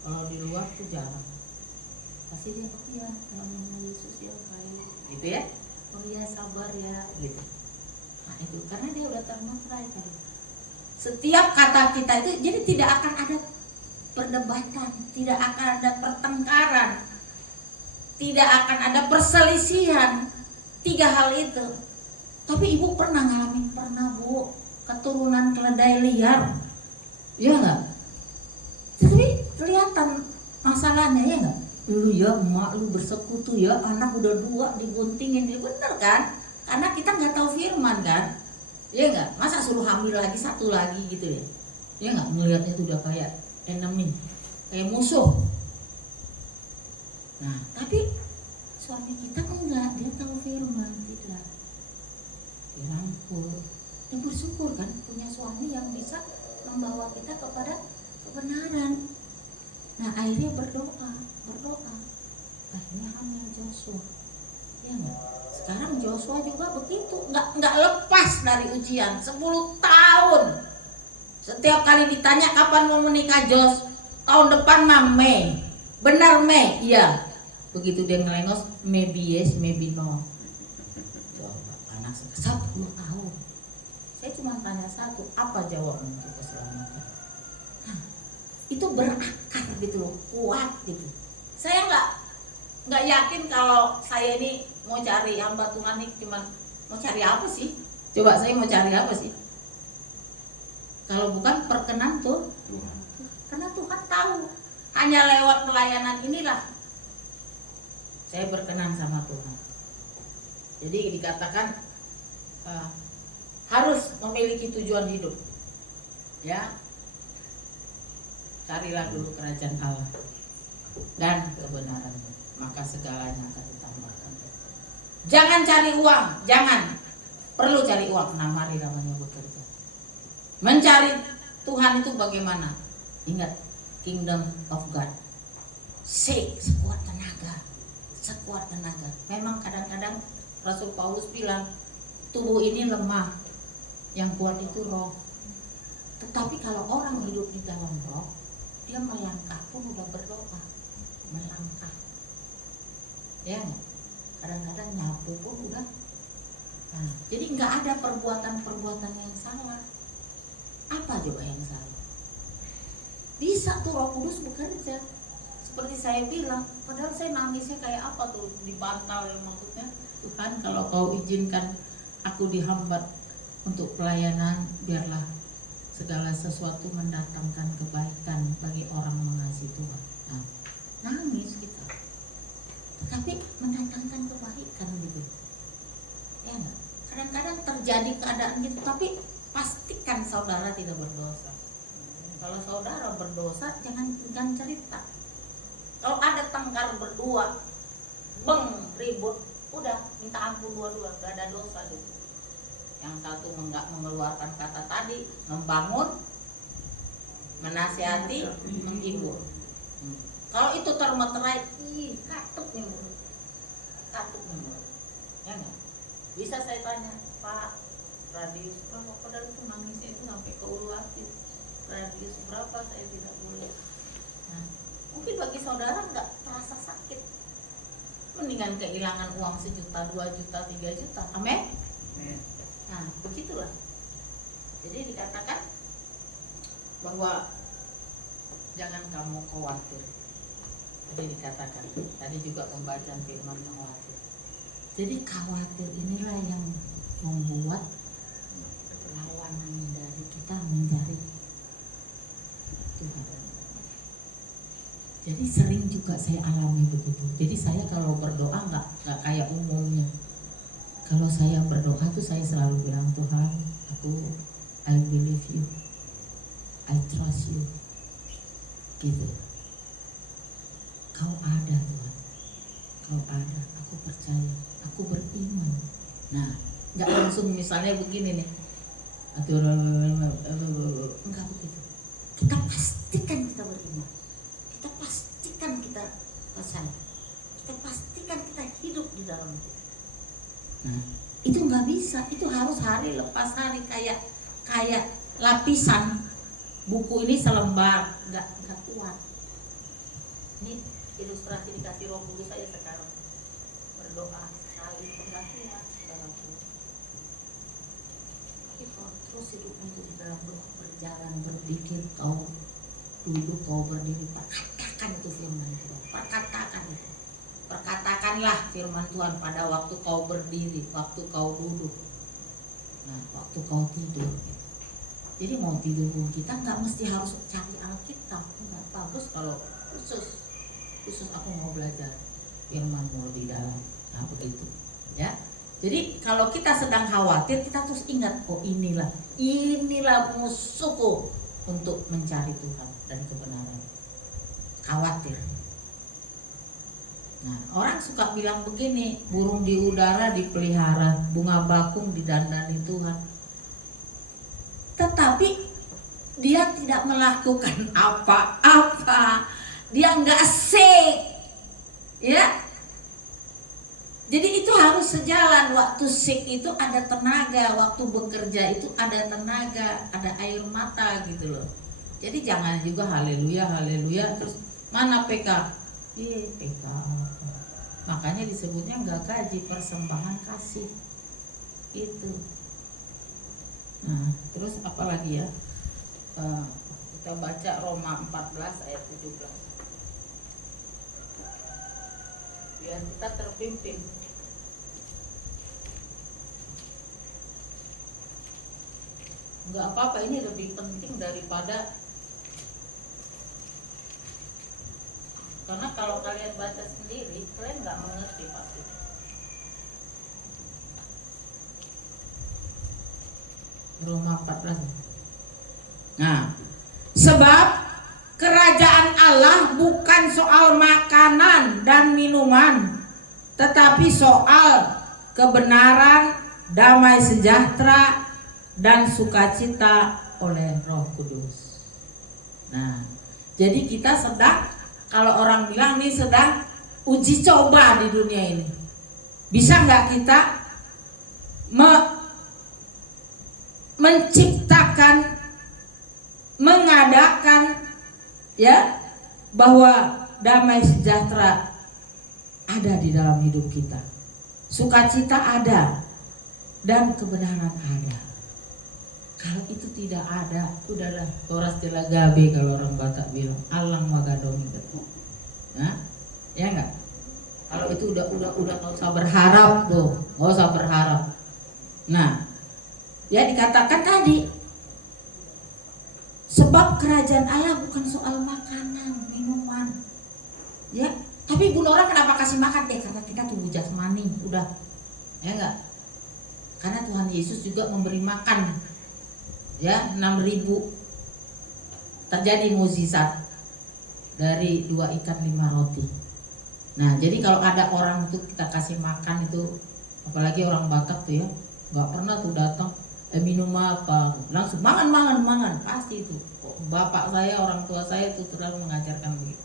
Kalau di luar tuh jarang. Pasti dia ya nama Yesus ya baik, gitu ya. Oh iya sabar ya, gitu. Nah itu karena dia udah termeterai tadi. Setiap kata kita itu jadi tidak akan ada perdebatan, tidak akan ada pertengkaran, tidak akan ada perselisihan. 3 hal itu. Tapi ibu pernah ngalamin? Pernah bu, keturunan keledai liar, ya nggak? Tapi kelihatan masalahnya ya nggak? Dulu ya emak lu bersekutu ya, anak udah 2 diguntingin, ya bener kan? Karena kita nggak tahu firman kan, ya nggak? Masa suruh hamil lagi 1 lagi gitu ya? Ya nggak? Ngelihatnya tuh udah kayak enemy, kayak musuh. Nah tapi suami kita enggak, dia tahu firman, tidak. Dirangkul, dia bersyukur kan punya suami yang bisa membawa kita kepada kebenaran. Nah akhirnya berdoa, akhirnya hamil Joshua, ya nggak? Sekarang Joshua juga begitu, nggak lepas dari ujian 10 tahun. Setiap kali ditanya kapan mau menikah Josh, tahun depan mah Mei, benar Mei, iya. Begitu dia ngelengos, maybe yes, maybe no. Coba anak 10 tahun. Saya cuma tanya satu, apa jawaban untuk keselamatan? Nah, itu berakar gitu loh, kuat gitu. Saya nggak yakin kalau saya ini mau cari hamba Tuhan ini cuma mau cari apa sih? Coba saya mau cari apa sih? Kalau bukan perkenan tuh Tuhan. Karena Tuhan tahu hanya lewat pelayanan inilah saya berkenan sama Tuhan. Jadi dikatakan harus memiliki tujuan hidup. Ya. Carilah dulu kerajaan Allah dan kebenaran, maka segalanya akan ditambahkan. Jangan cari uang, jangan. Perlu cari uang, nah mari namanya bekerja. Mencari Tuhan itu bagaimana? Ingat, kingdom of God. Seek sekuat tenaga. Memang kadang-kadang Rasul Paulus bilang, tubuh ini lemah, yang kuat itu roh. Tetapi kalau orang hidup di dalam roh, dia melangkah pun udah berdoa, melangkah. Ya, kadang-kadang nyapu pun udah. Nah, jadi nggak ada perbuatan-perbuatan yang salah. Apa coba yang salah? Bisa tuh Roh Kudus bekerja. seperti saya bilang, padahal saya nangisnya kayak apa tuh, di bantal yang maksudnya, Tuhan kalau kau izinkan aku dihambat untuk pelayanan, biarlah segala sesuatu mendatangkan kebaikan bagi orang mengasihi Tuhan. Nah, nangis kita, tetapi mendatangkan kebaikan gitu, ya enggak? Kadang-kadang terjadi keadaan gitu, tapi pastikan saudara tidak berdosa. Kalau saudara berdosa, jangan cerita. Kalau ada tengkar berdua, ribut, udah minta ampun dua-dua, gak ada dosa gitu. Yang satu enggak mengeluarkan kata tadi, membangun, menasihati, menghibur. Kalau itu termeterai, katuk nih mulut, ya enggak? Bisa saya tanya, Pak, radius berapa? Padahal itu nangisnya itu sampai ke ulu hati. Radius berapa saya tidak boleh. Nah, mungkin bagi saudara nggak terasa sakit, mendingan kehilangan uang 1 juta, 2 juta, 3 juta. Amin. Nah, begitulah. Jadi dikatakan bahwa jangan kamu khawatir. Jadi dikatakan tadi juga membaca firman khawatir. Jadi khawatir inilah yang membuat perlawanan dari kita mencari Tuhan. Jadi sering juga saya alami begitu. Jadi saya kalau berdoa nggak kayak umumnya. Kalau saya berdoa tuh saya selalu bilang, Tuhan, I believe you, I trust you, gitu. Kau ada Tuhan, kau ada, aku percaya, aku beriman. Nah, nggak langsung misalnya begini nih, enggak begitu. Kita pastikan kita beriman, kita pastikan kita percaya, kita pastikan kita hidup di dalam itu. Nah, itu nggak bisa, itu harus hari lepas hari, kayak lapisan buku ini selembar, nggak kuat. Ini ilustrasi dikasih Roh Kudus saya sekarang, berdoa sekali pengertian dalam hidup. Tapi kalau terus hidupmu itu di dalam doa, berjalan, berpikir, kau duduk, kau berdiri, perkatakan itu firman Tuhan, perkatakan itu. Perkatakanlah firman Tuhan pada waktu kau berdiri, waktu kau duduk, nah waktu kau tidur. Jadi mau tidur pun kita nggak mesti harus cari Alkitab, nggak bagus kalau khusus aku mau belajar firman-Mu lebih dalam. Nah begitu, ya. Jadi kalau kita sedang khawatir, kita terus ingat, oh inilah musuhku untuk mencari Tuhan dan kebenaran. Khawatir. Nah, orang suka bilang begini, burung di udara dipelihara, bunga bakung didandani Tuhan. Tetapi dia tidak melakukan apa-apa. Dia enggak asik. Ya. Jadi itu harus sejalan. Waktu sik itu ada tenaga, waktu bekerja itu ada tenaga, ada air mata gitu loh. Jadi jangan juga haleluya terus mana PK? PK. Makanya disebutnya enggak gaji, persembahan kasih. Itu. Nah, terus apa lagi ya? Kita baca Roma 14 ayat 17. Biar kita terpimpin. Enggak apa-apa, ini lebih penting daripada, karena kalau kalian baca sendiri, kalian nggak mengerti pasti. Roma 14. Nah, sebab kerajaan Allah bukan soal makanan dan minuman, tetapi soal kebenaran, damai sejahtera, dan sukacita oleh Roh Kudus. Nah, jadi kita sedang, kalau orang bilang nih sedang uji coba di dunia ini. Bisa nggak kita menciptakan, mengadakan, ya, bahwa damai sejahtera ada di dalam hidup kita, sukacita ada, dan kebenaran ada. Kalau itu tidak ada, udahlah, horas telagabe kalau orang Batak bilang, alang magadong itu. Nah, ya enggak? Kalau itu udah nggak usah berharap tuh, nggak usah berharap. Nah, ya dikatakan tadi, sebab kerajaan Allah bukan soal makanan, minuman, ya. Tapi Bu Nora kenapa kasih makan? Karena kita tubuh jasmani, udah, ya enggak? Karena Tuhan Yesus juga memberi makan, ya 6.000. Terjadi mukjizat dari 2 ikan 5 roti. Nah, jadi kalau ada orang tuh kita kasih makan itu, apalagi orang Batak tuh ya, nggak pernah tuh datang minum apa, langsung mangan, pasti itu. Bapak saya, orang tua saya tuh terlalu mengajarkan begitu.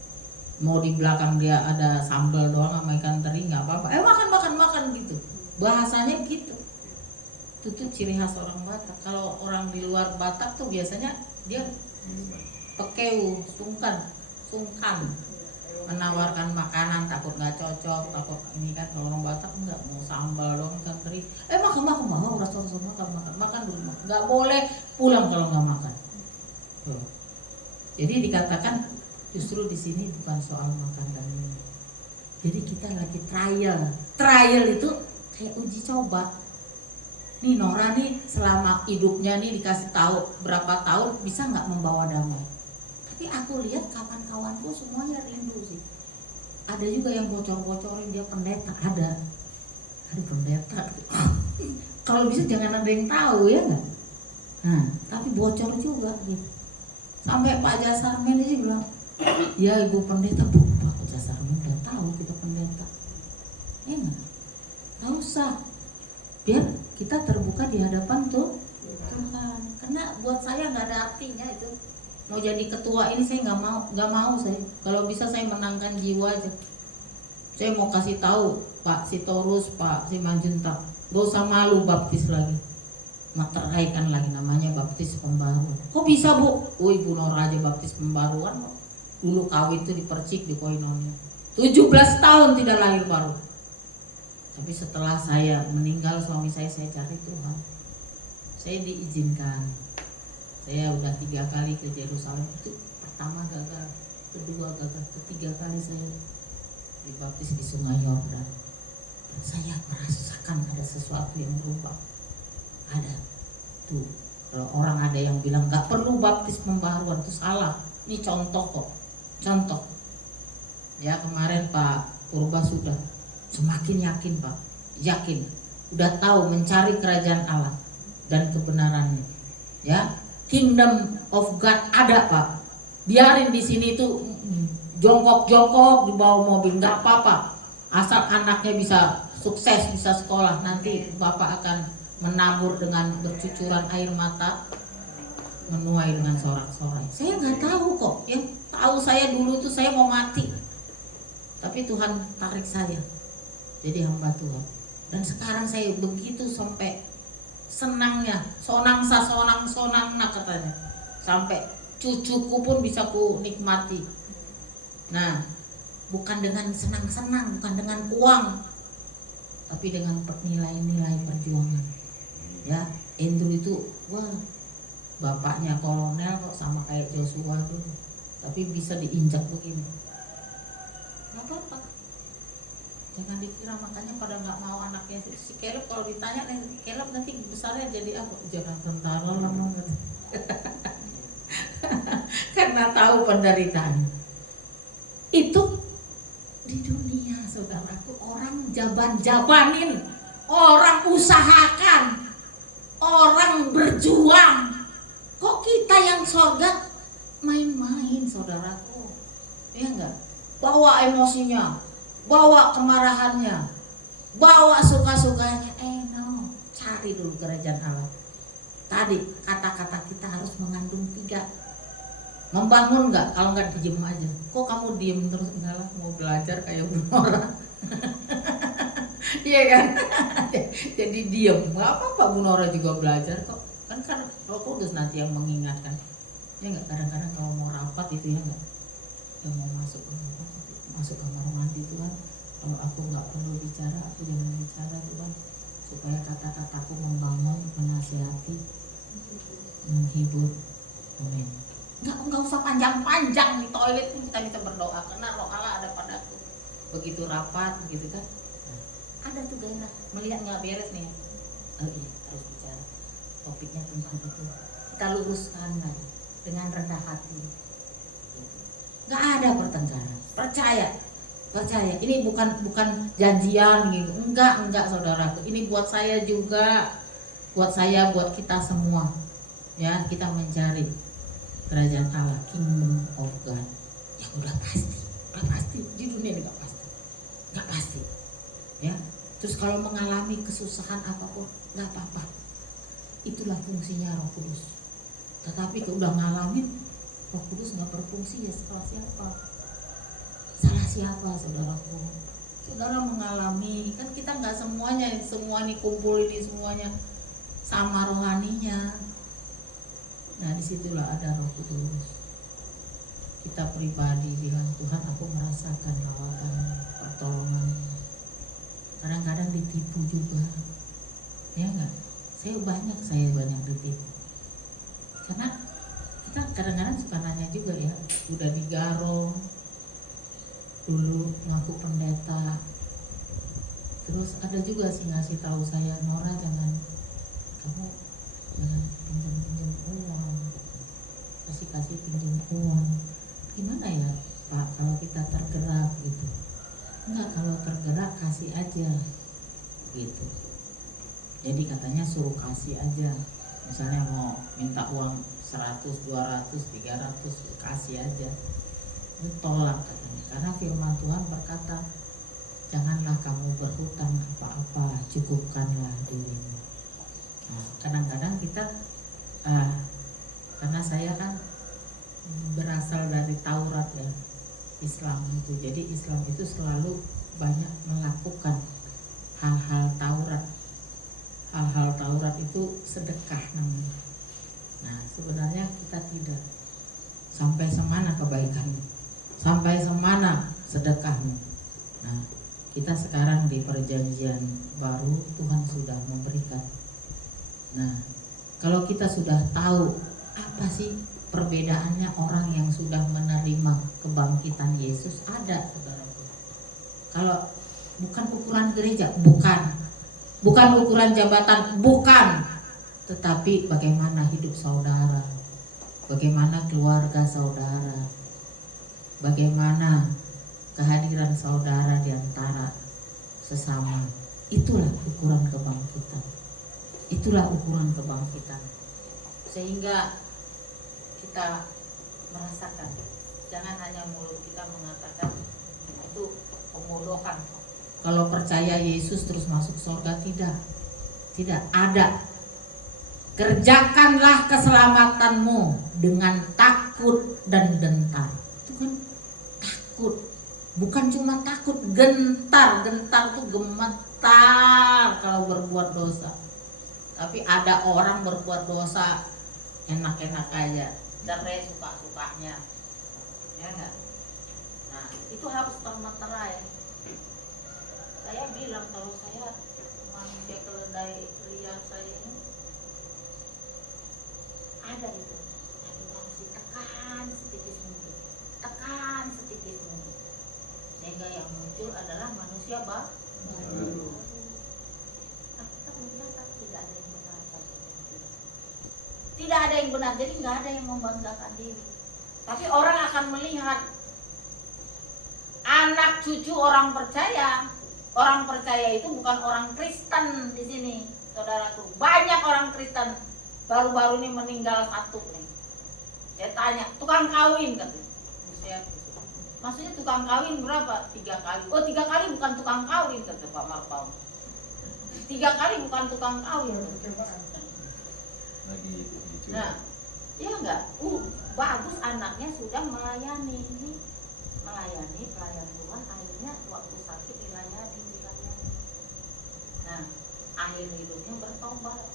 Mau di belakang dia ada sambal doang sama ikan teri nggak apa-apa, makan gitu. Bahasanya gitu. Itu tuh ciri khas orang Batak. Kalau orang di luar Batak tuh biasanya dia pekeu, sungkan menawarkan makanan, takut nggak cocok, takut ini kan. Kalau orang Batak nggak mau sambal doang ikan teri, makan mau rasa makan dulu, nggak boleh pulang kalau nggak makan. Tuh. Jadi dikatakan justru di sini bukan soal makan dan minum. Jadi kita lagi trial itu kayak uji coba. Nih Nora nih selama hidupnya nih dikasih tahu berapa tahun bisa nggak membawa damai. Tapi aku lihat kawan-kawanku semuanya rindu sih. Ada juga yang bocor-bocorin dia pendeta, ada pendeta. Kalau bisa jangan ada yang tahu ya nggak. Nah, tapi bocor juga gitu. Sampai Pak Jasarmen aja bilang, ya Ibu pendeta, Pak Jasarmen udah tahu kita pendeta. Ya nggak, nggak usah. Biar kita terbuka di hadapan tuh Tuhan. Karena buat saya nggak ada artinya itu. Mau jadi ketua ini saya nggak mau saya. Kalau bisa saya menangkan jiwa aja. Saya mau kasih tahu Pak Sitorus, Pak Simanjuntak, gak usah malu baptis lagi. Materaikan lagi namanya baptis pembaruan. Kok bisa Bu? Ibu Nora aja baptis pembaruan kok. Dulu kawin itu dipercik di Koinonia. 17 tahun tidak lahir baru. Tapi setelah saya meninggal suami saya cari Tuhan. Saya diizinkan. Saya udah 3 kali ke Yerusalem. Itu pertama gagal, kedua gagal, ketiga kali saya dibaptis di Sungai Yordan. Dan saya merasakan ada sesuatu yang berubah. Ada tuh. Kalau orang ada yang bilang nggak perlu baptis pembaharuan, itu salah. Ini contoh kok, contoh. Ya kemarin Pak Purba sudah semakin yakin Pak, yakin, udah tahu mencari kerajaan Allah dan kebenarannya. Ya, Kingdom of God ada Pak. Biarin di sini tuh jongkok di bawah mobil nggak apa-apa, asal anaknya bisa sukses, bisa sekolah. Nanti Bapak akan menabur dengan bercucuran air mata, menuai dengan sorak-sorai. Saya nggak tahu kok, yang tahu saya dulu tuh saya mau mati, tapi Tuhan tarik saya jadi hamba Tuhan. Dan sekarang saya begitu sampai senangnya, sonang nak katanya, sampai cucuku pun bisa ku nikmati. Nah, bukan dengan senang-senang, bukan dengan uang, tapi dengan nilai-nilai perjuangan. Ya, Andrew itu, wah, bapaknya kolonel kok sama kayak Joshua dulu, tapi bisa diinjak begini. Gak apa-apa. Jangan dikira makanya pada nggak mau anaknya si Caleb, kalau ditanya Caleb nanti besarnya jadi apa? Jangan tentara lah banget. Karena tahu penderitaan. Itu di dunia saudaraku, orang jabanin, orang usahakan, orang berjuang. Kok kita yang sorga main-main saudaraku? Ya enggak? Bawa emosinya, bawa kemarahannya, bawa suka-sukanya. No, cari dulu kerajaan Allah. Tadi kata-kata kita harus mengandung 3. Membangun nggak? Kalau nggak diem aja. Kok kamu diem terus? Enggak lah, mau belajar kayak Bu Nora. Iya kan? Jadi diem. Nggak apa-apa, Bu Nora juga belajar kok. Kan Roh Kudus nanti yang mengingatkan. Ya nggak, kadang-kadang kalau mau rapat itu ya nggak, yang mau masuk kamar mandi Tuhan, kalau aku nggak perlu bicara, aku jangan bicara Tuhan, supaya kata-kataku membangun, menasihati, menghibur. Amin. Nggak usah panjang-panjang di toilet pun kita bisa berdoa, karena Roh Allah ada pada begitu rapat gitu kan. Nah, ada tuh gairah, melihat nggak beres nih, oh iya harus bicara topiknya tentang itu, kita luruskan lagi dengan rendah hati. Nggak ada pertengkaran, percaya ini bukan janjian gitu, enggak saudaraku, ini buat saya juga, buat kita semua ya, kita mencari kerajaan Allah, kingdom of God yang udah pasti di dunia ini nggak pasti ya. Terus kalau mengalami kesusahan apapun nggak apa-apa, itulah fungsinya Roh Kudus. Tetapi kalau udah ngalamin, Roh Kudus nggak berfungsi ya salah siapa saudaraku? Saudara mengalami, kan kita nggak semua nih kumpul ini semuanya sama rohaninya. Nah disitulah ada Roh Kudus. Kita pribadi bilang, Tuhan aku merasakan lawatan pertolongan. Kadang-kadang ditipu juga, ya nggak? Saya banyak ditipu. Karena kita kadang-kadang suka nanya juga ya, udah digarong dulu ngaku pendeta, terus ada juga sih ngasih tahu saya, Nora jangan pinjam uang, kasih pinjam uang. Gimana ya Pak kalau kita tergerak gitu? Enggak, kalau tergerak kasih aja gitu. Jadi katanya suruh kasih aja, misalnya mau minta uang 100, 200, 300 kasih aja. Itu tolak katanya, karena firman Tuhan berkata, janganlah kamu berhutang apa-apa, cukupkanlah dirimu. Nah, kadang-kadang kita karena saya kan berasal dari Taurat ya, Islam itu. Jadi Islam itu selalu banyak melakukan hal-hal Taurat. Hal-hal Taurat itu sedekah namanya. Nah, sebenarnya kita tidak. Sampai semana kebaikanmu? Sampai semana sedekahmu? Nah, kita sekarang di perjanjian baru, Tuhan sudah memberikan. Nah, kalau kita sudah tahu apa sih perbedaannya orang yang sudah menerima kebangkitan Yesus, ada saudaraku. Kalau bukan ukuran gereja, bukan ukuran jabatan, bukan, tetapi bagaimana hidup saudara, bagaimana keluarga saudara, bagaimana kehadiran saudara di antara sesama. Itulah ukuran kebangkitan. Sehingga kita merasakan, jangan hanya mulut kita mengatakan itu pembodohan. Kalau percaya Yesus terus masuk surga, tidak ada. Kerjakanlah keselamatanmu dengan takut dan gentar. Itu kan takut, bukan cuma takut, gentar tuh gemetar kalau berbuat dosa. Tapi ada orang berbuat dosa enak-enak aja, cerai suka-sukanya, ya enggak? Nah itu harus termeterai. Saya bilang kalau saya manusia keledai liar saya ini ada itu, tapi harus ditekan sedikit mungkin, sehingga yang muncul adalah manusia baru. Tidak ada yang benar, jadi nggak ada yang membanggakan diri. Tapi orang akan melihat anak cucu orang percaya. Orang percaya itu bukan orang Kristen di sini, saudaraku. Banyak orang Kristen baru-baru ini meninggal satu nih. Saya tanya, tukang kawin katanya. Maksudnya tukang kawin berapa? 3 kali. Oh 3 kali bukan tukang kawin kata Pak Marpau. 3 kali bukan tukang kawin. Nah, ya enggak. Bagus anaknya sudah melayani pelayan Tuhan, akhirnya waktu sakit dilayani. Nah, akhir hidupnya bertobat.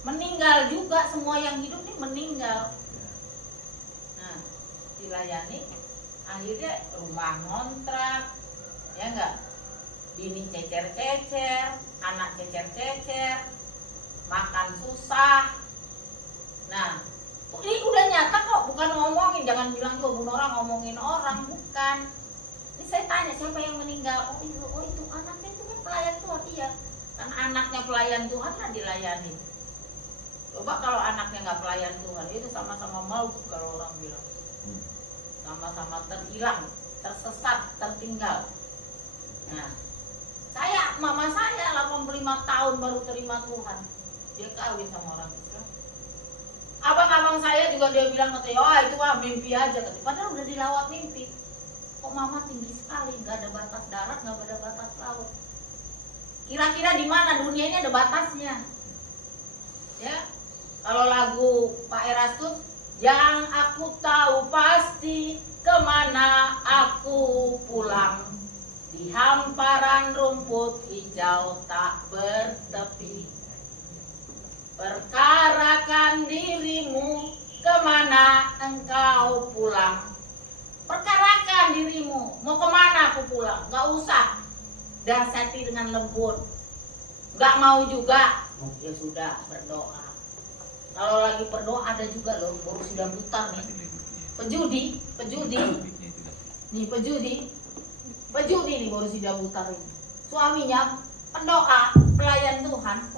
Meninggal juga, semua yang hidup ini meninggal. Nah, dilayani, akhirnya rumah ngontrak, ya enggak? Bini cecer-cecer, anak cecer-cecer, makan susah. Nah, ini udah nyata kok, bukan ngomongin, jangan bilang tuh Bu Nora ngomongin orang, bukan. Ini saya tanya siapa yang meninggal, oh itu anaknya itu kan pelayan Tuhan. Iya, kan anaknya pelayan Tuhan lah dilayani. Coba kalau anaknya nggak pelayan Tuhan, itu sama-sama maut kalau orang bilang, sama-sama terhilang, tersesat, tertinggal. Nah, mama saya 85 tahun baru terima Tuhan, dia kawin sama orang Islam. Abang-abang saya juga dia bilang katanya, oh itu mah mimpi aja, katanya. Padahal udah dilawat mimpi. Kok mama tinggi sekali, nggak ada batas darat, nggak ada batas laut. Kira-kira di mana dunia ini ada batasnya? Ya, kalau lagu Pak Erastus, yang aku tahu pasti kemana aku pulang, di hamparan rumput hijau tak bertepi. Perkarakan dirimu, kemana engkau pulang. Perkarakan dirimu, mau kemana aku pulang. Gak usah dasati dengan lembut. Gak mau juga, ya sudah berdoa. Kalau lagi berdoa ada juga loh, baru sudah putar nih. Pejudi nih nih baru sudah putar ini. Suaminya pendoa, pelayan Tuhan.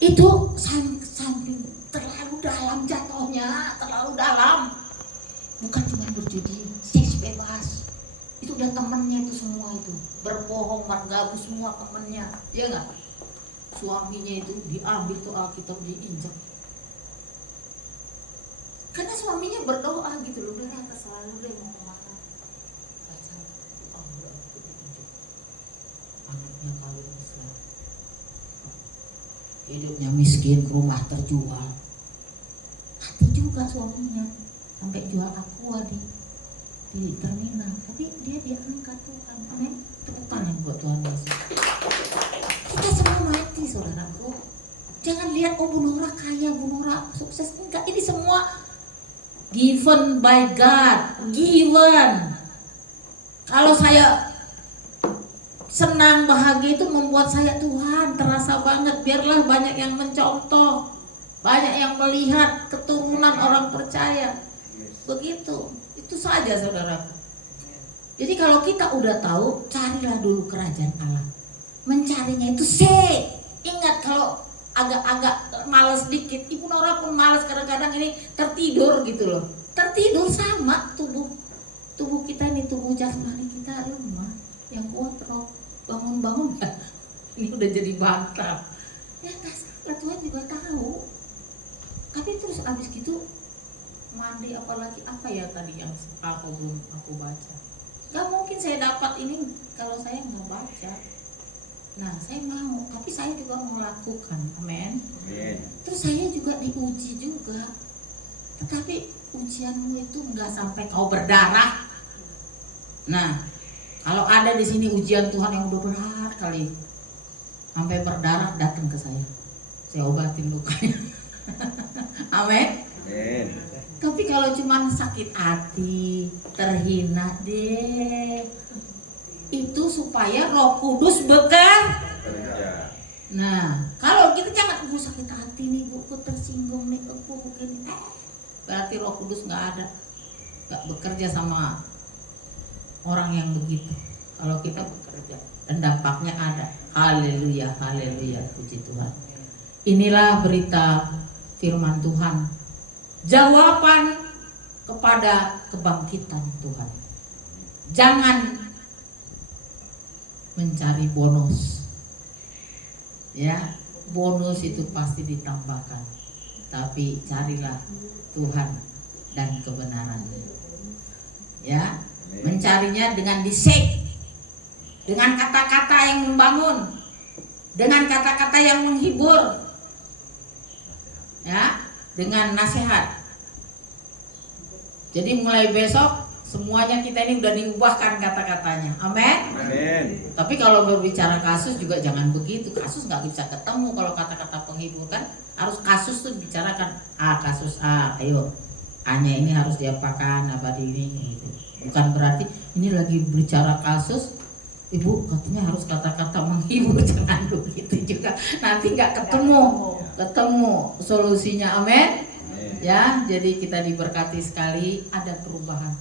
Itu samping terlalu dalam jatuhnya, terlalu dalam. Bukan cuma berjudi, seks bebas. Itu udah temennya itu semua itu. Berbohong, bergabu semua temennya. Ya enggak? Suaminya itu diambil tuh Alkitab, diinjak. Karena suaminya berdoa gitu loh, udah selalu deh mau kemana. Baca, udah itu diinjak. Anaknya kawin Islam. Hidupnya miskin, rumah terjual. Hati juga suaminya, sampai jual aqua di terminal. Tapi dia diangkat Tuhan. Amin. Tepukan yang buat Tuhan Yesus. Kita semua mati saudaraku. Jangan lihat Bu Nora kaya, Bu Nora sukses. Enggak, ini semua given by God. Given. Kalau saya senang, bahagia itu membuat saya Tuhan terasa banget. Biarlah banyak yang mencontoh, banyak yang melihat keturunan orang percaya. Begitu, itu saja saudaraku. Jadi kalau kita udah tahu, carilah dulu kerajaan Allah. Mencarinya itu ingat kalau agak males dikit, Ibu Nora pun males kadang-kadang ini tertidur gitu loh. Tertidur sama tubuh kita ini, tubuh jasmani kita lemah. Yang kuat roh bangun-bangun kan ini udah jadi bangkrut. Ya nggak salah, Tuhan juga tahu. Tapi terus abis gitu mandi, apalagi apa ya tadi yang aku baca. Gak mungkin saya dapat ini kalau saya nggak baca. Nah saya mau, tapi saya juga mau lakukan. Amin. Terus saya juga diuji juga. Tetapi ujianmu itu nggak sampai kau berdarah. Nah, kalau ada di sini ujian Tuhan yang udah berat kali, sampai berdarah, datang ke saya obatin lukanya. Amin. Tapi kalau cuma sakit hati, terhina deh, itu supaya Roh Kudus bekerja. Nah, kalau kita jangan, gue sakit hati nih, gue tersinggung nih, gue begini, berarti Roh Kudus nggak bekerja sama orang yang begitu. Kalau kita bekerja dan dampaknya ada. Haleluya, haleluya, puji Tuhan. Inilah berita firman Tuhan, jawaban kepada kebangkitan Tuhan. Jangan mencari bonus. Ya, bonus itu pasti ditambahkan. Tapi carilah Tuhan dan kebenarannya. Ya, mencarinya dengan disek, dengan kata-kata yang membangun, dengan kata-kata yang menghibur, ya, dengan nasihat. Jadi mulai besok semuanya kita ini udah diubahkan kata-katanya. Amin. Tapi kalau berbicara kasus juga jangan begitu. Kasus nggak bisa ketemu kalau kata-kata penghibur kan. Harus kasus tuh bicarakan. Kasus A, ayo. A-nya ini harus diapakan, apa di ini. Gitu. Bukan berarti ini lagi bicara kasus, Ibu katanya harus kata-kata menghibur. Jangan begitu juga. Nanti nggak ketemu solusinya. Amin. Ya, jadi kita diberkati sekali, ada perubahan.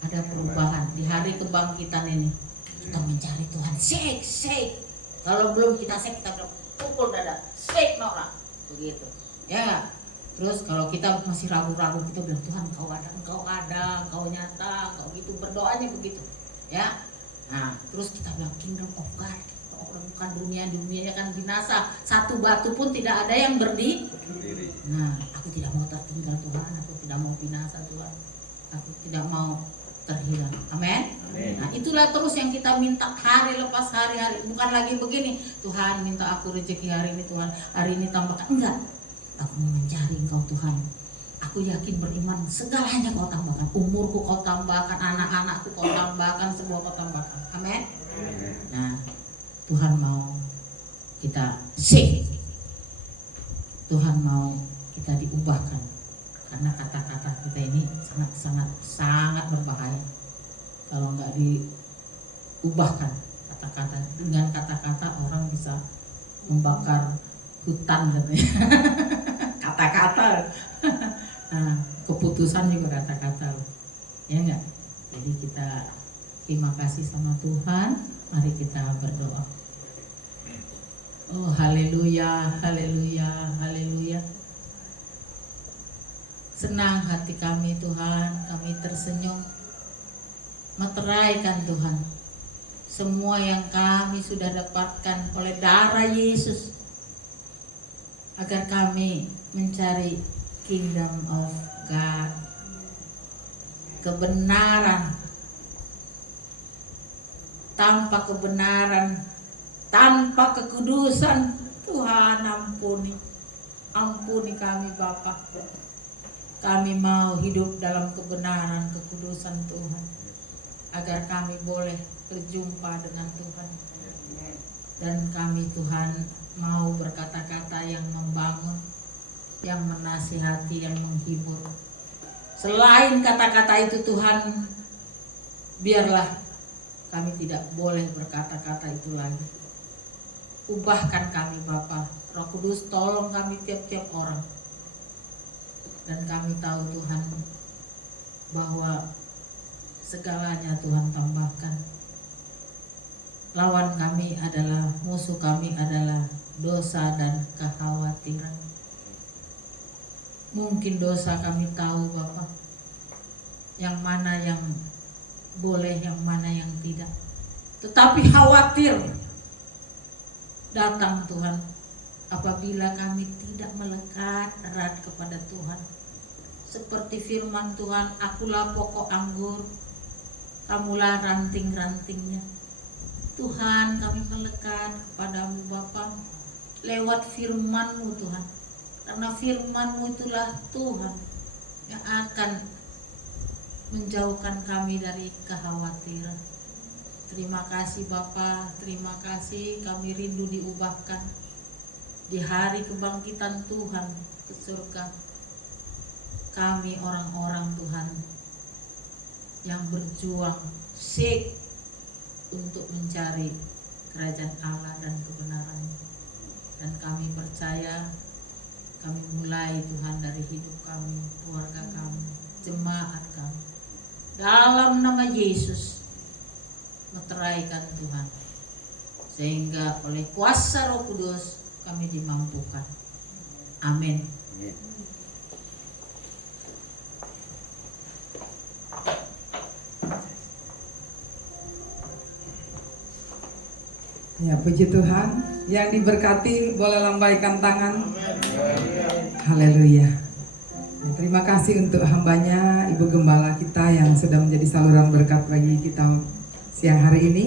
ada perubahan di hari kebangkitan ini. Kita mencari Tuhan, shake. Kalau belum kita shake, kita bilang pukul dada, shake Nora, begitu, ya nggak? Terus kalau kita masih ragu-ragu, kita bilang Tuhan engkau ada, engkau nyata, engkau gitu, berdoanya begitu, ya. Nah, terus kita bilang kingdom of God, bukan dunianya kan binasa, satu batu pun tidak ada yang berdiri. Nah, aku tidak mau tertinggal Tuhan, aku tidak mau binasa Tuhan, aku tidak mau terhilang. Amin. Nah, itulah terus yang kita minta hari lepas hari, bukan lagi begini, Tuhan minta aku rezeki hari ini, Tuhan hari ini tambahkan, enggak. Aku mau mencari Engkau Tuhan. Aku yakin beriman segalanya Kau tambahkan. Umurku Kau tambahkan, anak-anakku Kau tambahkan, semua Kau tambahkan. Amin. Nah, Tuhan mau kita save. Tuhan mau kita diubahkan. Karena kata-kata kita ini sangat berbahaya. Kalau nggak diubahkan kata-kata, dengan kata-kata orang bisa membakar hutan katanya. Kata-kata. Nah, keputusan juga kata-kata, ya enggak? Jadi kita terima kasih sama Tuhan. Mari kita berdoa. Oh, haleluya, haleluya, haleluya. Senang hati kami Tuhan, kami tersenyum meteraikan Tuhan semua yang kami sudah dapatkan oleh darah Yesus, agar kami mencari kingdom of God, kebenaran. Tanpa kebenaran, tanpa kekudusan, Tuhan ampuni kami Bapa. Kami mau hidup dalam kebenaran, kekudusan Tuhan, agar kami boleh berjumpa dengan Tuhan. Dan kami Tuhan mau berkata-kata yang membangun, yang menasihati, yang menghibur. Selain kata-kata itu Tuhan, biarlah kami tidak boleh berkata-kata itu lagi. Ubahkan kami Bapa. Roh Kudus tolong kami tiap-tiap orang. Dan kami tahu Tuhan bahwa segalanya Tuhan tambahkan. Lawan kami adalah, musuh kami adalah dosa dan kekhawatiran. Mungkin dosa kami tahu Bapa, yang mana yang boleh, yang mana yang tidak. Tetapi khawatir datang Tuhan apabila kami tidak melekat erat kepada Tuhan. Seperti firman Tuhan, akulah pokok anggur, kamulah ranting-rantingnya. Tuhan, kami melekat kepadamu Bapa lewat firman-Mu Tuhan. Karena firman-Mu itulah Tuhan yang akan menjauhkan kami dari kekhawatiran. Terima kasih Bapa, terima kasih, kami rindu diubahkan di hari kebangkitan Tuhan ke surga. Kami orang-orang Tuhan yang berjuang seek untuk mencari kerajaan Allah dan kebenaran-Nya. Dan kami percaya, kami mulai Tuhan dari hidup kami, keluarga kami, jemaat kami. Dalam nama Yesus, meteraikan Tuhan, sehingga oleh kuasa Roh Kudus kami dimampukan. Amin. Ya, puji Tuhan. Yang diberkati boleh lambaikan tangan. Haleluya. Ya, terima kasih untuk hambanya Ibu Gembala kita yang sudah menjadi saluran berkat bagi kita siang hari ini.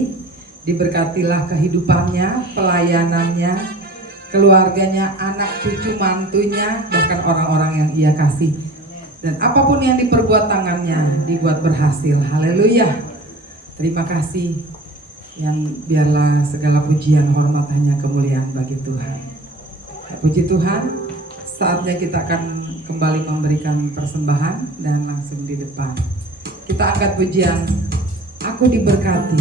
Diberkatilah kehidupannya, pelayanannya, keluarganya, anak cucu mantunya, bahkan orang-orang yang ia kasih. Dan apapun yang diperbuat tangannya dibuat berhasil. Haleluya. Terima kasih. Yang biarlah segala pujian, hormat, hanya kemuliaan bagi Tuhan. Ya, puji Tuhan. Saatnya kita akan kembali memberikan persembahan dan langsung di depan kita angkat pujian Aku Diberkati.